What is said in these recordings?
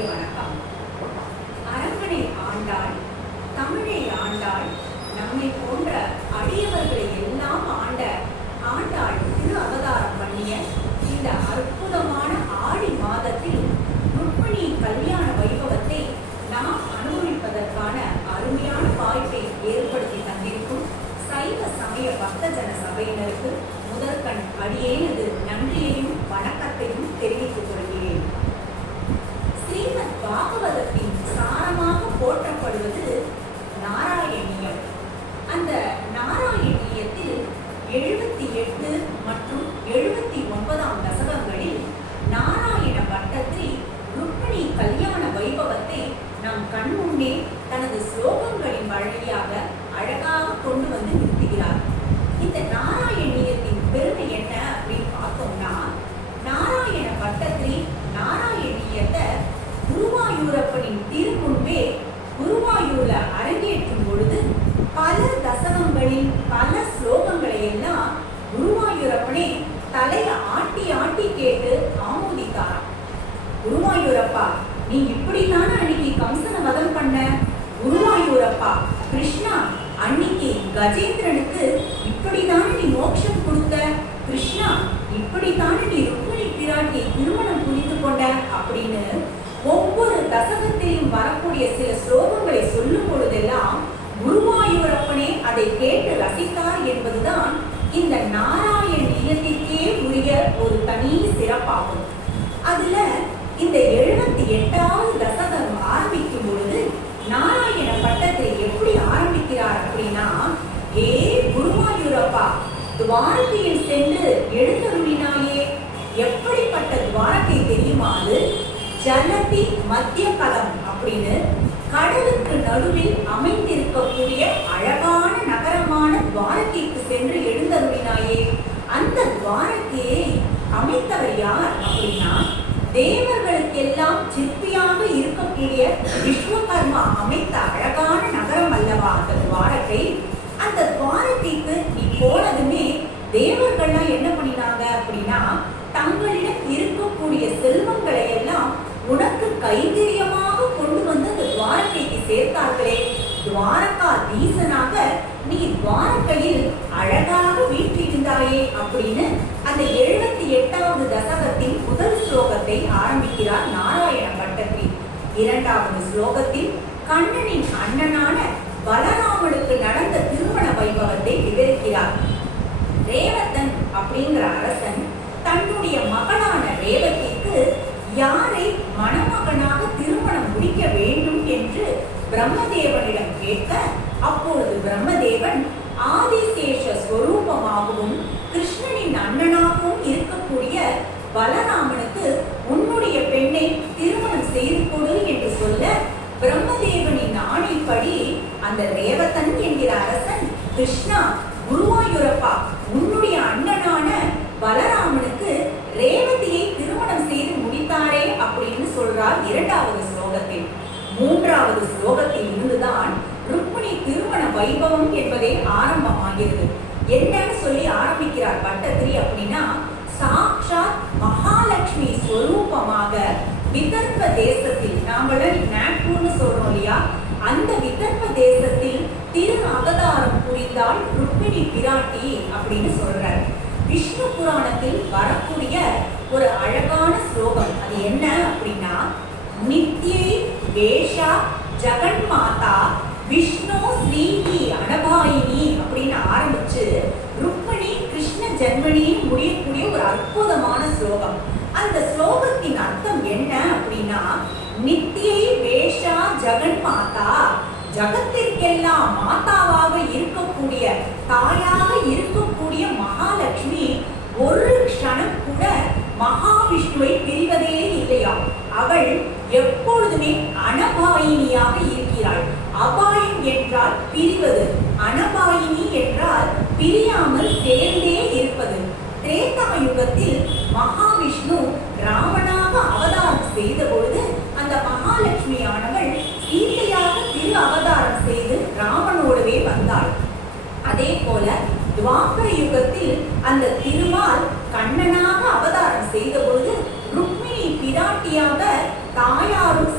இனிய வணக்கம். அரங்கனை ஆண்டாள், தமிழை ஆண்டாள், நம்மை போன்ற அடியவர்களை எல்லாம் ஆண்டாள் திரு அவதாரம் பண்ணிய இந்த அற்புதமான ஆடி மாதத்தில் ருக்மிணி கல்யாண வைபவத்தை நாம் அனுபவிப்பதற்கான அருமையான வாய்ப்பை ஏற்படுத்தி தந்திருக்கும் சைவ சமய பக்தஜன சபையினருக்கு முதற்கண் அடியேனது நன்றியையும் வணக்கத்தையும் தெரிவித்துக் கொள்கிறேன். ஸ்ரீமத் பாகவதத்தின் சாரமாக போற்றப்படுவது நாராயணியம். அந்த நாராயணியத்தில் 78 மற்றும் 79 தசகங்களில் நாராயண பட்டத்திரி ருக்மிணி கல்யாண வைபவத்தை நம் கண்முன்னே தனது ஸ்லோகங்களின் வழியாக அழகாக கொண்டு வந்து நிறுத்துகிறார். இந்த நாராயணியத்தின் பெருமை என்ன அப்படின்னு பார்த்தோம்னா, நாராயண பட்டத்திரி நாராயணியத்தை குருவாயூரப்பனின் திருமுன்பே குருவாயூர்ல அரங்கேற்றும் பொழுது பல தசகங்களில் பல ஸ்லோகங்களை எல்லாம் குருவாயூரப்பனே தலையை ஆட்டி ஆட்டி கேட்டு ஆமோதித்தாராம். குருவாயூரப்பா, நீ இப்படித்தானே அன்னைக்கு கம்சனை வதம் பண்ண? குருவாயூரப்பா, கிருஷ்ணா, அன்னைக்கு கஜேந்திரனுக்கு இப்படித்தானே நீ மோட்சம் கொடுத்த? கிருஷ்ணா, இப்படித்தானே நீ ருக்மிணி பிராட்டியை திருமணம் புரிந்து கொண்ட? அப்படின்னு ஒவ்வொரு தசகத்திலும் வரக்கூடிய சில ஸ்லோகங்களை சொல்லும் பொழுதெல்லாம் குருவாயூரப்பனே அதை கேட்டு ரசித்தார் என்பதுதான் இந்த நாராயணியத்திற்கே உரிய ஒரு தனி சிறப்பாகும். அதுல இந்த 78வது தசகம் ஆரம்பிக்கும் பொழுது நாராயண பட்டத்திரி எப்படி ஆரம்பிக்கிறார் அப்படின்னா, ஏ குருவாயூரப்பா, துவாரகையில் சென்று எழுந்தருளினாயே. எப்படிப்பட்ட துவாரகை தெரியுமா? அது ஜலதி மத்திய கலம் அப்படின்னு கடலுக்கு நடுவில் அமைந்திருக்கக்கூடிய அழகான நகரமான துவாரகைக்கு சென்று எழுந்தருளினாயே. அந்த துவாரகையை அமைத்தவர் யார் அப்படின்னா, தேவர்களுக்கெல்லாம் சிற்பியாக இருக்கக்கூடிய விஸ்வகர்மா அமைத்த அழகான நகரம் அல்லவா அந்த துவாரகை. அந்த துவாரகைக்கு நீ போனதுமே தேவர்கள்லாம் என்ன பண்ணினாங்க அப்படின்னா, தங்களிடம் இருக்கக்கூடிய செல்வங்களை எல்லாம் உனக்கு கைங்கரியமாக கொண்டு வந்து அந்த துவாரகைக்கு சேர்த்தார்களே. துவாரகா தீசனாக நீ துவாரகையில் அழகாக வீற்றிருந்தாயே அப்படின்னு அந்த 78வது தசகத்தின் முதல் ஸ்லோகத்தை ஆரம்பிக்கிறார் நாராயண பட்டத்திரி. 2வது ஸ்லோகத்தில் கண்ணனின் அண்ணனான பலராமனுக்கு நடந்த திருமண வைபவத்தை விவரிக்கிறார். ரேவதன் அப்படிங்கிற அரசன் தன்னுடைய மகளான ரேவதிக்கு யாரை மணமகனாக திருமணம் முடிக்க வேண்டும் என்று பிரம்மதேவனிடம் கேட்க, அப்பொழுது பிரம்மதேவன் ஆதிசேஷ ஸ்வரூபமாகவும் கிருஷ்ணனின் அண்ணனாகவும் இருக்கக்கூடிய பலராமனுக்கு உன்னுடைய பெண்ணை திருமணம் செய்து கொடு என்று சொல்ல, பிரம்மதேவனின் ஆணைப்படி அந்த ரேவதன் என்கிற அரசன், கிருஷ்ணா, குருவாயூரப்பா, உன்னுடைய அண்ணனான பலராமனுக்கு ரேவதியை திருமணம் செய்து முடித்தாரே அப்படின்னு சொல்றார் 2வது ஸ்லோகத்தில். 3வது ஸ்லோகத்தில் இருந்துதான் ருக்மிணி திருமண வைபவம் என்பதே ஆரம்பமாகிறது. என்னன்னு சொல்லி ஆரம்பிக்கிறார் பட்டத்திரி அப்படின்னா, சாக்ஷாத் மகாலட்சுமி ஸ்வரூபமாக விதர்ப்ப தேசத்தில், நாமள நாக்பூர்னு சொல்றோம் இல்லையா, அந்த விதர்ப்ப தேசத்தில் திரு அவதாரம் புரிந்தால் ருக்மிணி பிராட்டி அப்படின்னு சொல்றார். விஷ்ணு புராணத்தில் வரக்கூடிய ஒரு அழகான ஸ்லோகம் அது என்ன அப்படின்னா, நித்யை வேஷா ஜெகன்மாதா விஷ்ணு ஸ்ரீஹி அனபாயினி அப்படின்னு ஆரம்பிச்சு ருக்மிணி கிருஷ்ண ஜென்மனின்னு முடியக்கூடிய ஒரு அற்புதமான ஸ்லோகம். அந்த ஸ்லோகத்தின் அர்த்தம் என்ன அப்படின்னா, நித்யை வேஷா ஜெகன்மாதா, ஜகத்திற்கெல்லாம் மாதாவாக இருக்கக்கூடிய தாயாக இருக்கக்கூடிய மகாலட்சுமி ஒரு க்ஷணம் கூட மகாவிஷ்ணுவை பிரிவதே இல்லையா. அவள் எப்பொழுதுமே அனபாயினியாக இருக்கிறாள். அபாயம் என்றால் பிரிவது, அனபாயினி என்றால் பிரியாமல் சேர்ந்தே இருப்பது. திரேதா யுகத்தில் மகாவிஷ்ணு ராவணாக அவதாரம் செய்த பொழுது அந்த மகாலட்சுமி ஆனவள் சீதையாக திரு அவதாரம் செய்து ராமனோடவே வந்தாள். அதே போல துவாபர யுகத்தில் அந்த திருமால் கண்ணனாக அவதாரம் செய்த பொழுது ருக்மிணி பிராட்டியாக தாயாரும்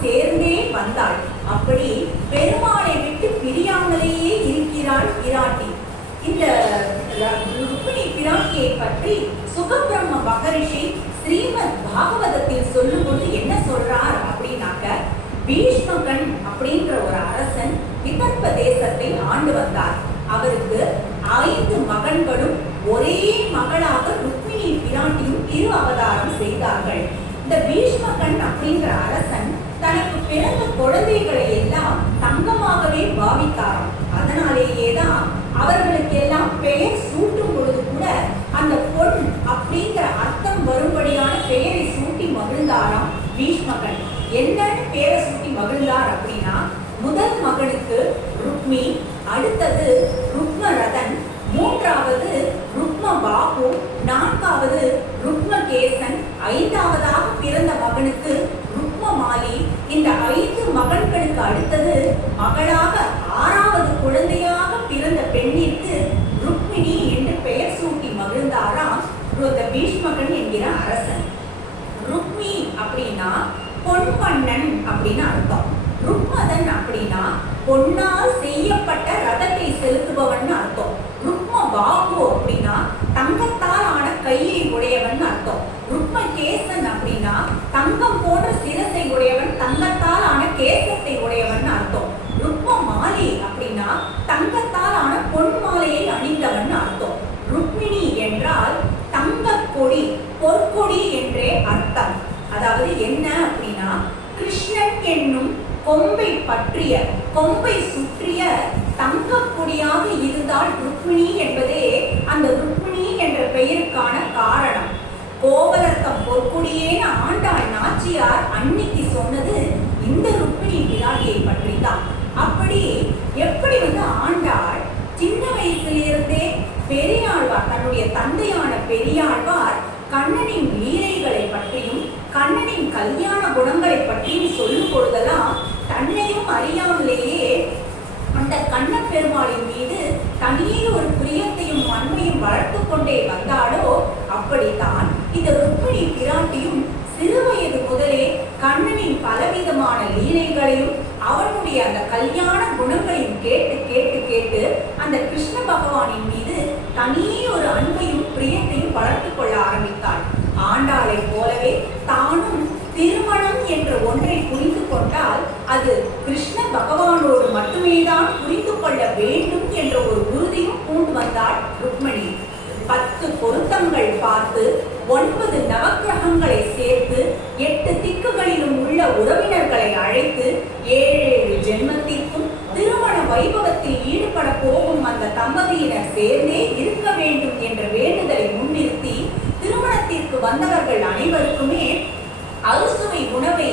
மகரிஷி ஸ்ரீமத் பாகவதத்தில் சொல்லும்போது என்ன சொல்றார் அப்படின்னாக்க, பீஷ்மகன் அப்படின்ற ஒரு அரசன் விதர்ப்ப தேசத்தை ஆண்டு வந்தார். அவருக்கு 5 மகன்களும் ஒரே மகளாக ருக்மிணி பிராட்டியும் திரு அவதாரம் செய்தார்கள். இந்த பீஷ்மகன் அப்படின்ற அரசன் தனக்கு பிறந்த குழந்தைகளை எல்லாம் தங்கமாகவே பாவித்தாராம். அதனாலேயேதான் அவர்களுக்கு எல்லாம் பெயர் சூட்டும் பொழுது கூட அந்த பொன் அப்படிங்கிற அர்த்தம் வரும்படியான பெயரை சூட்டி மகிழ்ந்தாராம் பீஷ்மகன். என்னன்னு பேரை சூட்டி மகிழ்ந்தார் அப்படின்னா, முதல் மகனுக்கு ருக்மி, அடுத்தது ருக்மரதன், மூன்றாவது ருக்மபாகு, நான்காவது ருக்மகேசன், 5ஆவதாக பிறந்த மகனுக்கு ருக்மமாலி. இந்த 5 மகன்களுக்கு அடுத்தது மகளாக 6வது குழந்தையாக பிறந்த பெண்ணிற்கு ருக்மிணி என்று பெயர் சூட்டி மகிழ்ந்தாராம் இந்த பீஷ்மகன் என்கிற அரசன். ருக்மி அப்படின்னா பொன்வண்ணன் அப்படின்னு அர்த்தம். ருக்மதன் அப்படின்னா பொன்னால் செய்யப்பட்ட ரதத்தை செலுத்துபவன் அர்த்தம். ருக்மபாகு அப்படின்னா தங்கத்தால் ஆன கையை உடையவன் அர்த்தம். ருக்மகேசன் அப்படின்னா தங்கம் போன்ற சிரசை உடையவன், தங்கத்தால் ஆன கேசத்தை உடையவன் அர்த்தம். ருக்மமாலி அப்படின்னா தங்கத்தால் ஆன பொன் மாலையை அணிந்தவன் அர்த்தம். ருக்மிணி என்றால் தங்க கொடி, பொற்கொடி என்றே அர்த்தம். அதாவது என்ன அப்படின்னா, கிருஷ்ணன் என்னும் கொம்பை பற்றிய, கொம்பை சுற்றிய தங்க கொடியாக இருந்தால் ருக்மிணி என்பதே அந்த ருக்மிணி என்ற பெயருக்கான காரணம். கோவலர்த்தம் பொற்கொடியேன்னு ஆண்டாள் நாச்சியார் அன்னைக்கு சொன்னது இந்த ருக்மிணி பிராட்டியை பற்றி தான். அப்படி எப்படி ஆண்டாள் சின்ன வயசிலிருந்தே பெரியாழ்வார், தன்னுடைய தந்தையான பெரியாழ்வார் கண்ணனின் லீலைகளை பற்றியும் கண்ணனின் கல்யாண குணங்களை பற்றியும் சொல்லும் பொழுதெல்லாம் தன்னையும் அறியாமலேயே அந்த கண்ண பெருமாளின் மீது தனியே ஒரு பிரியத்தையும் அன்பையும் வளர்த்து கொண்டே வந்தாலோ, அப்படித்தான் இந்த ருக்மிணி பிராட்டியும் சிறுவயது முதலே கண்ணனின் பலவிதமான லீலைகளையும் அவனுடைய அந்த கல்யாண குணங்களையும் கேட்டு கேட்டு கேட்டு அந்த கிருஷ்ண பகவானின் மீது தனியே ஒரு அன்பையும் பிரியத்தையும் வளர்த்து கொள்ள ஆரம்பித்தாள். ஆண்டாளை போலவே தானும் திருமணம் என்ற ஒன்றை புரிந்து கொண்டால் அது கிருஷ்ண பகவானோடு மட்டுமே தான் புரிந்து கொள்ள வேண்டும் என்ற ஒரு உறுதியும் பூண்டு வந்தாள் ருக்மிணி. 10 பொருத்தங்கள் பார்த்து 9 நவக்கிரகங்களை சேர்த்து 8 திக்குகளிலும் உள்ள உறவினர்களை அழைத்து 7 ஜென்மத்திற்கும் திருமண வைபவத்தில் ஈடுபட போகும் அந்த தம்பதியினர் சேர்ந்தே இருக்க வேண்டும் என்ற வேண்டுதலை முன்னிறுத்தி திருமணத்திற்கு வந்தவர்கள் அனைவருக்குமே அறுசுவை உணவை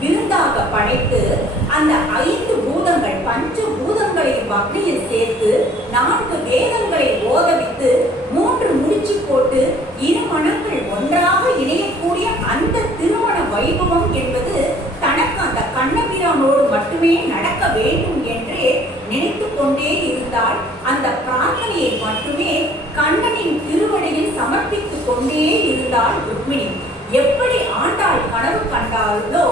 விருந்தாக படைத்து அந்த 5 பூதங்கள், 5 பூதங்களையும் அக்னியில் சேர்த்து 4 வேதங்களை ஓதவித்து 3 முடிச்சு போட்டு 2 மனங்கள் ஒன்றாக இணையக்கூடிய அந்த திருமண வைபவம் என்பது தனக்கு அந்த கண்ணபிரானோடு மட்டுமே நடக்க வேண்டும் என்றே நினைத்து கொண்டே இருந்தால் அந்த பிரார்த்தனையை மட்டுமே கண்ணனின் திருவடியில் சமர்ப்பித்துக் கொண்டே இருந்தாள் ருக்மிணி. எப்படி ஆண்டாள் கனவு கண்டாளோ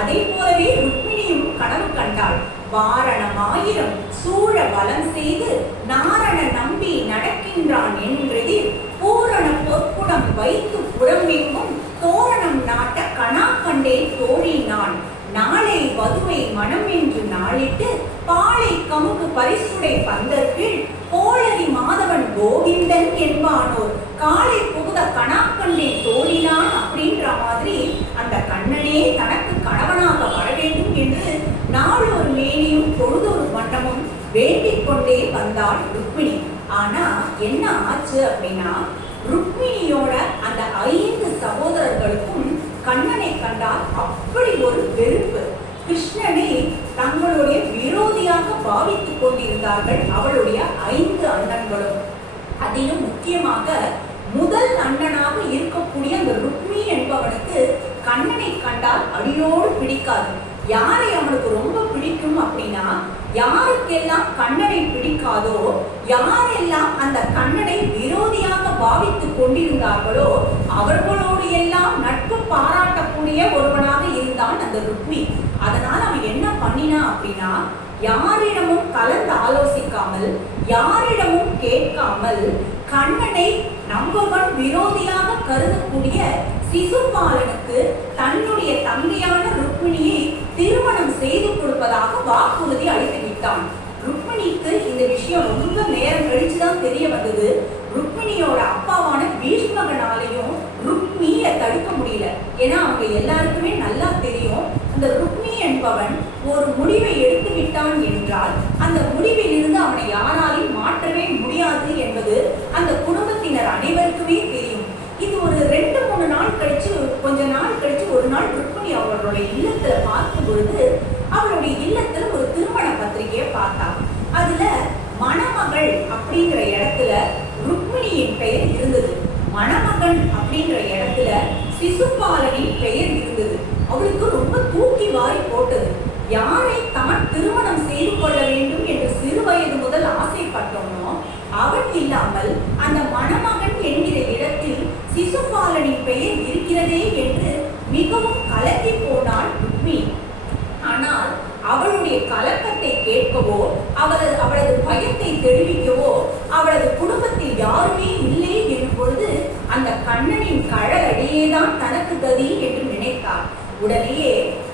அதே போலவே ருக்மிணியும் கனவு கண்டாள். வாரணமாயிரம் சூழ வலம் செய்து நாரண நம்பி நடக்கின்றான் என்றதில் பூரண பொற்குடம் வைத்து புறமெங்கும் தோரணம் நாட்ட கணா கண்டே தோழினான். நாளை வதுவை மனம் என்று நாளிட்டு பாலை கமுகு பரிசுடை பந்தற்கீழ் கோளரி மாதவன் கோவிந்தன் என்பானோர் காலை புகுத கணாக்கண்ணே தோழினான் அப்படின்ற மாதிரி அந்த கண்ணனே தனக்கு கணவனாக வர வேண்டும் என்று நாளொரு மேனியும் பொழுதொரு மண்டமும் வேண்டிக் கொண்டே வந்தாள் ருக்மிணி. ஆனா என்ன ஆச்சு அப்படின்னா, ருக்மிணியோட அந்த 5 சகோதரர்களுக்கும் கண்ணனை கண்டால் அப்படி ஒரு வெறுப்பு. கிருஷ்ணனை தங்களுடைய விரோதியாக பாவித்துக் கொண்டிருந்தார்கள் அவளுடைய 5 அண்ணன்களும். அதிலும் முக்கியமாக முதல் அண்ணனாக இருக்கக்கூடிய அந்த ருக்மி என்பவனுக்கு கண்ணனை கண்டால் அடியோடு பிடிக்காது. யாரை அவனுக்கு ரொம்ப பிடிக்கும் அப்படின்னா, யாருக்கெல்லாம் கண்ணனை பிடிக்காதோ, யாரெல்லாம் அந்த கண்ணனை விரோதியாக பாவித்துக் கொண்டிருந்தார்களோ அவர்களோடு எல்லாம் நட்பு பாராட்டக்கூடிய ஒருவனாக இருந்தான் அந்த ருக்மி. அதனால் அவன் என்ன பண்ணினா அப்படின்னா, யாரிடமும் கலந்து ஆலோசிக்காமல், யாரிடமும் கேட்காமல் கண்ணனை நம்பர் 1 விரோதியாக கருதக்கூடிய சிசுபாலனுக்கு தன்னுடைய தங்கையான ருக்மிணியை திருமணம் செய்து கொடுப்பதாக வாக்குறுதி அளித்து விட்டான். ருக்மிணிக்கு இந்த விஷயம் ரொம்ப நேரம் கழிச்சுதான் தெரிய வந்தது. ருக்மிணியோட அப்பாவான பீஷ்மகனாலையும் ருக்மியை தடுக்க முடியல. ஏன்னா அவங்க எல்லாருக்குமே நல்லா தெரியும், அந்த ருக்மி என்பவன் ஒரு முடிவை எடுத்து விட்டான் என்றால் அந்த முடிவில் இருந்து அவனை யாராலையும் மாற்றவே முடியாது என்பது அந்த குடும்பத்தினர் அனைவருக்குமே தெரியும். இது ஒரு 2-3 நாள் கழிச்சு, கொஞ்ச நாள் கழிச்சு ஒரு நாள் ருக்மிணி அவர்களுடைய இல்லத்துல பார்க்கும் பொழுது அவளுடைய இல்லத்துல ஒரு திருமண பத்திரிகையை பார்த்தா. அதுல மணமகள் அப்படிங்கிற இடத்துல ருக்மிணியின் பெயர் இருந்தது, மணமகன் அப்படிங்கிற இடத்துல சிசுபாலனின் பெயர் இருந்தது. அவளுக்கு ரொம்ப தூக்கி வாரி போட்டது. யாரை தான் திருமணம் செய்து கொள்ள வேண்டும் என்று சிறு வயது முதல் ஆசைப்பட்டோனோ அவன் இல்லாமல் அந்த மணமகன் என்கிற இடத்தில் சிசுபாலனின் பெயர் இருக்கிறதே என்று மிகவும் கலங்கி போனாள் ருக்மி. ஆனால் அவளுடைய கலக்கத்தை கேட்கவோ அவளது பயத்தை தெரிவிக்கவோ அவளது குடும்பத்தில் யாருமே இல்லை என்னும் பொழுது அந்த கண்ணனின் கழலடியேதான் தனக்கு கதி என்று நினைத்தாள். உடனேயே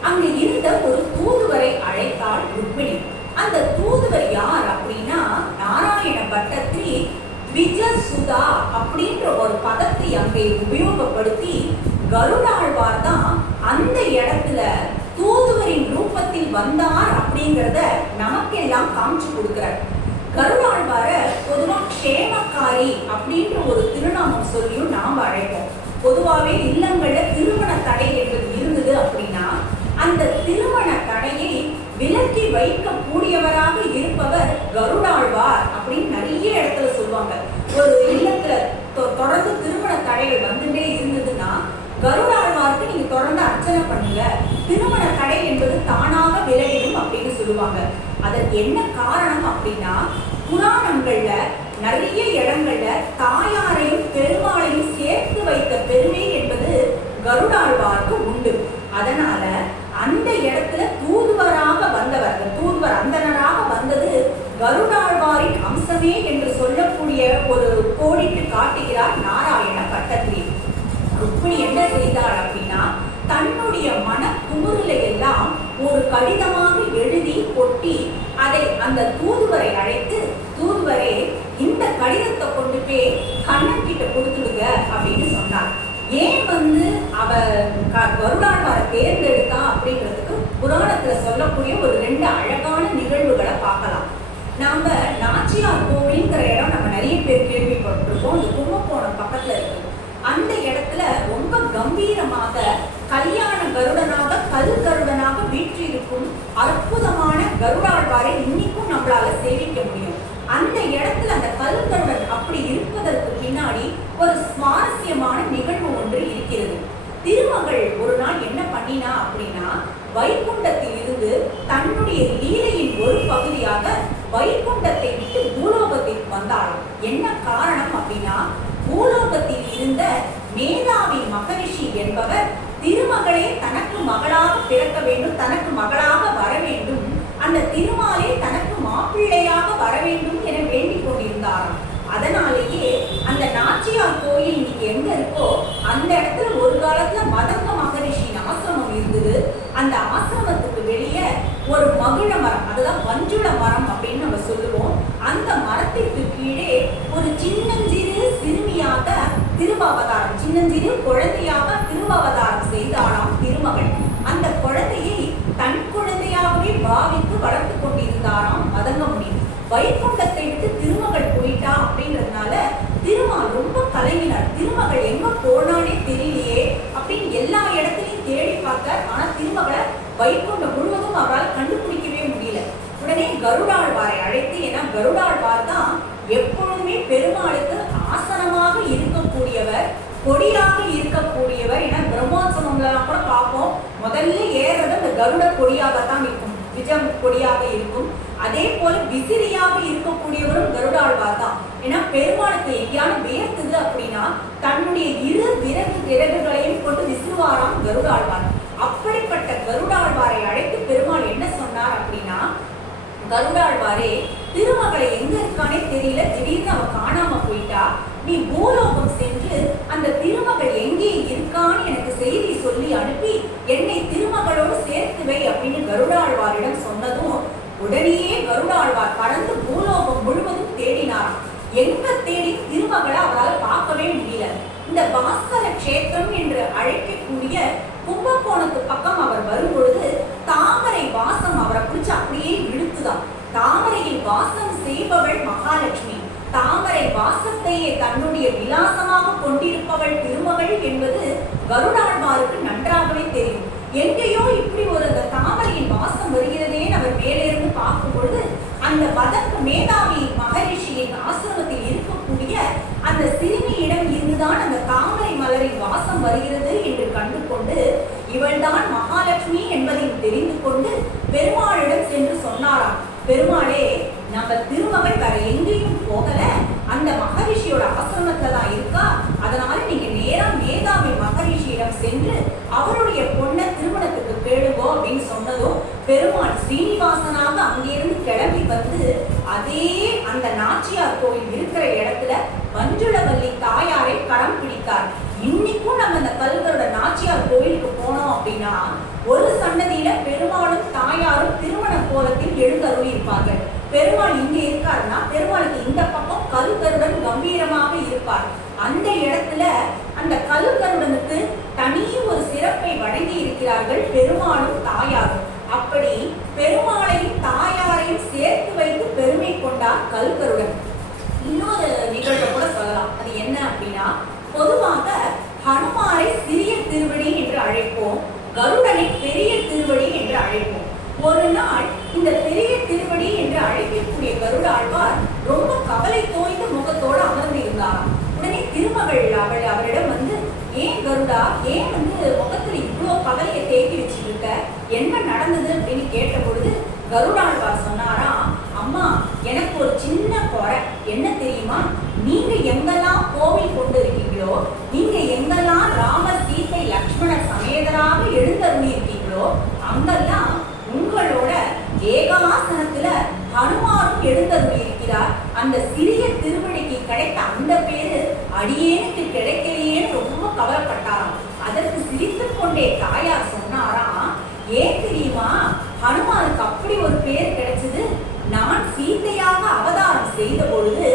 அங்கு இருந்த ஒரு தூதுவரை அழைத்தாள் ருக்மிணி. அந்த தூதுவர் யார் அப்படின்னா நாராயண பட்டத்திரி விஜசுதா அப்படின்ற ஒரு பதத்தை அங்கே உபயோகப்படுத்தி கருடாழ்வார் தான் அந்த இடத்துல தூதுவரின் ரூபத்தில் வந்தார் அப்படிங்கிறத நமக்கெல்லாம் காமிச்சு கொடுக்கிறார். கருடாழ்வார பொதுவா க்ஷேமக்காரி அப்படின்ற ஒரு திருநாமம் சொல்லியும் நாம் அழைப்போம். பொதுவாகவே இல்லங்கள்ல திருமண தடை என்பது இருந்தது அப்படின்னா அந்த திருமண தடையை விலக்கி வைக்க கூடியவராக இருப்பவர் கருடாழ்வார் அப்படின்னு நிறைய இடத்துல சொல்லுவாங்க. ஒரு இல்லத்துல தொடர்ந்து திருமண தடைகள் வந்துட்டே இருந்ததுன்னா கருடாழ்வாருக்கு நீங்க தொடர்ந்து அர்ச்சனை பண்ணுங்க, திருமண தடை என்பது தானாக விலகிடும் அப்படின்னு சொல்லுவாங்க. அதற்கு என்ன காரணம் அப்படின்னா புராணங்கள்ல நிறைய இடங்கள்ல தாயாரையும் பெருமாளையும் சேர்த்து வைத்த பெருமை என்பது கருடாழ்வாருக்கு உண்டு. அதனால அந்த இடத்துல தூதுவராக வந்தவர், அந்த தூதுவர் அந்தனராக வந்தது கருடாழ்வாரின் அம்சமே என்று சொல்லக்கூடிய ஒரு கோடிட்டு காட்டுகிறார் நாராயண பட்டத்திரி. ருக்மிணி என்ன செய்தாள் அப்படின்னா தன்னுடைய மன குமுறலை எல்லாம் ஒரு கடிதமாக எழுதி கொட்டி அதை அந்த தூதுவரை அழைத்து, தூதுவரே இந்த கடிதத்தை கொண்டு போய் கண்ணன் கிட்ட கொடுத்துடுங்க அப்படின்னு சொன்னார். ஏன் அவ கருடாழ்வாரை தேர்ந்தெடுத்தா அப்படிங்கிறதுக்கு புராணத்துல சொல்லக்கூடிய ஒரு 2 அழகான நிகழ்வுகளை பார்க்கலாம். நாம நாச்சியார் கோவில்ங்கிற இடம் நம்ம நிறைய பேர் கேள்விப்பட்டிருக்கோம். இந்த கும்பகோணம் பக்கத்துல இருக்கு. அந்த இடத்துல ரொம்ப கம்பீரமாக கல்யாண கருடனாக கருடனாக வீற்றிருக்கும் அற்புதமான கருடாழ்வாரை இன்னைக்கும் நம்மளால சேவிக்க முடியும். அந்த இடத்துல அந்த கருடன் அப்படி இருப்பதற்கு பின்னாடி ஒரு சுவாரஸ்யமான நிகழ்வு ஒன்று இருக்கிறது. திருமகள் ஒரு நாள் என்ன பண்ணினா அப்படின்னா வைகுண்டத்தில் இருந்து தன்னுடைய லீலையின் ஒரு பகுதியாக வைகுண்டத்தை விட்டு பூலோகத்திற்கு வந்தாலும். என்ன காரணம் அப்படின்னா பூலோகத்தில் இருந்த மேதாவி மகரிஷி என்பவர் திருமகளே தனக்கு மகளாக பிறக்க வேண்டும், தனக்கு மகளாக வர வேண்டும், அந்த திருமாலே தனக்கு மாப்பிள்ளையாக வர வேண்டும் என வேண்டிக் கொண்டிருந்தாராம். அதனாலேயே அந்த நாச்சியார் கோயில் இன்னைக்கு எங்க இருக்கோ அந்த இடத்துல ஒரு காலத்துல மதங்க மகரிஷியின் ஆசிரமம் இருந்தது. அந்த ஆசிரமத்துக்கு வெளியே ஒரு மகிழ மரம், அதுதான் வஞ்சுள மரம் அப்படின்னு நம்ம சொல்லுவோம். அந்த மரத்திற்கு கீழே ஒரு சின்னஞ்சிறு சிறுமியாக திருவாவதாரம், சின்னஞ்சிறு குழந்தையாக திருவாவதாரம் செய்தாராம் திருமகள். அந்த குழந்தையை தன் குழந்தையாகவே பாவித்து வளர்த்து கொண்டிருந்தாராம் மதங்கமுனி. வைகுண்டத்தை விட்டு திருமகள் போயிட்டா அப்படின்றதுனால திருமால் ரொம்ப கலங்கினார். திருமகள் எங்க போனானே தெரியலையே அப்படின்னு எல்லா இடத்துலையும் தேடி பார்த்தார். ஆனா திருமகளை வைகுண்டம் முழுவதும் அவரால் கண்டுபிடிக்கவே முடியல. உடனே கருடாழ்வாரை அழைத்து, ஏன்னா கருடாழ்வார் தான் எப்பொழுதுமே பெருமாளுக்கு ஆசனமாக இருக்கக்கூடியவர், கொடியாக இருக்கக்கூடியவர். ஏன்னா பிரம்மோத்சவம்லாம் கூட பார்ப்போம், முதல்ல ஏறது அந்த கருட கொடியாகத்தான் இருக்கும், விஜம் கொடியாக இருக்கும். அதே போல விசிறியாக இருக்கக்கூடியவரும் கருடாழ்வார் தான். ஏன்னா பெருமாளுக்கு எங்கேயான வியர்த்துது அப்படின்னா தன்னுடைய 2 விறகுகளையும் கொண்டு விசிறுவாராம் கருடாழ்வார். அப்படிப்பட்ட கருடாழ்வாரை அழைத்து பெருமாள் என்ன சொன்னார் அப்படின்னா, கருடாழ்வாரே திருமகளை எங்க இருக்கானே தெரியல, திடீர்னு அவ காணாம போயிட்டா, நீ பூலோகம் சென்று அந்த திருமகள் எங்கே இருக்கான்னு எனக்கு செய்தி சொல்லி அனுப்பி என்னை திருமகளோடு சேர்த்து வை அப்படின்னு கருடாழ்வாரிடம் சொன்னதும் உடனேயே கருடாழ்வார் பறந்து பூலோகம் முழுவதும் தேடினாராம். எங்க தேடி திருமகளை அவரால் பார்க்கவே முடியல. இந்த பாஸ்கர கஷேத்திரம் என்று அழைக்கக்கூடிய கும்பகோணத்து பக்கம் அவர் வரும்பொழுது தாமரை வாசம் அவரை பிடிச்சு அப்படியே இழுத்துதான். தாமரையில் வாசம் செய்பவள் மகாலட்சுமி, தாமரை வாசத்தையே தன்னுடைய விலாசமாக கொண்டிருப்பவள் திருமகள் என்பது கருடாழ்வாருக்கு நன்றாகவே தெரியும். எங்கேயோ இப்படி ஒரு அந்த தாமரையின் வாசம் வருகிறதேன்னு அவர் மேலிருந்து பார்க்கும் பொழுது அந்த வதக்கு மேதாவி மகரிஷியின் ஆசிரமத்தில் இருக்கக்கூடிய அந்த சிறுமியிடம் இருந்துதான் அந்த தாமரை மலரின் வாசம் வருகிறது என்று கண்டு கொண்டு இவள்தான் மகாலட்சுமி என்பதையும் தெரிந்து கொண்டு பெருமாளிடம் சென்று சொன்னாராம். பெருமாளே, நம்ம திருமகள் வேற எங்கேயும் போகல, அந்த மகரிஷியோட ஆசிரமத்துல தான் இருக்கா. அதனால நீங்க நேரா மேதாவி மகரிஷியிடம் சென்று அவருடைய பொண்ணை திருமணத்துக்கு கேளுங்கோ அப்படின்னு சொன்னதும் பெருமாள் ஸ்ரீனிவாசனாக அங்கிருந்து கிளம்பி வந்து அதே அந்த நாச்சியார் கோயில் இருக்கிற இடத்துல மஞ்சுளவல்லி தாயாரை கரம் பிடித்தார். இன்னைக்கும் நம்ம அந்த கல்கரோட நாச்சியார் கோயிலுக்கு போனோம் அப்படின்னா ஒரு சன்னதியில பெருமாளும் தாயாரும் திருமண கோலத்தில் எழுந்தருளி இருப்பார்கள். பெருமாள் இங்க இருக்காருன்னா பெருமாளுக்கு இந்த பக்கம் கல்கருடன் கம்பீரமாக இருப்பார். அந்த இடத்துல அந்த கல்கருடனுக்கு தனி ஒரு சிறப்பை வழங்கி இருக்கிறார்கள் பெருமாளும் தாயாரும். அப்படி பெருமாளையும் தாயாரையும் சேர்த்து வைத்து பெருமை கொண்டார் கல்கருடன். இன்னொரு நிகழ்வை கூட சொல்லலாம். அது என்ன அப்படின்னா, பொதுவாக ஹனுமாரை சிறிய திருவடி என்று அழைப்போம், கருடனை பெரிய திருவடி என்று அழைப்போம். ஒரு நாள் இந்த பெரிய திருவடி என்று அழைக்கக்கூடிய கருடாழ்வார் ரொம்ப கவலை தோய்ந்த முகத்தோடு அமர்ந்து இருந்தாராம். உடனே திருமகள் அவரிடம் வந்து, ஏன் கருடா, ஏன் முகத்துல இவ்வளவு கவலையை தேக்கி வச்சுட்டு இருக்க, என்ன நடந்தது அப்படின்னு கேட்ட பொழுது கருடாழ்வார் சொன்னாராம், அம்மா எனக்கு ஒரு சின்ன குறை, என்ன தெரியுமா, நீங்க எங்கெல்லாம் கோவில் கொண்டு இருக்கீங்களோ, நீங்க எங்கெல்லாம் ராமர் சீதை லக்ஷ்மணர் சமேதராக எழுந்தருளி இருக்கீங்களோ அங்கெல்லாம் உங்களோட ஏகாசனத்துல ஹனுமாரும் எழுந்தருளி இருக்கிறார். அந்த சிறிய திருவடிக்கு கிடைத்த அந்த பேரு அடியேனுக்கு கிடைக்கலையேன்னு ரொம்ப கவலைப்பட்டாராம். அதற்கு சிரித்து கொண்டே தாயார் சொன்னாராம், ஏன் தெரியுமா, ஹனுமானுக்கு அப்படி ஒரு பேர் கிடைச்சது, நான் சீதையாக அவதாரம் செய்த பொழுது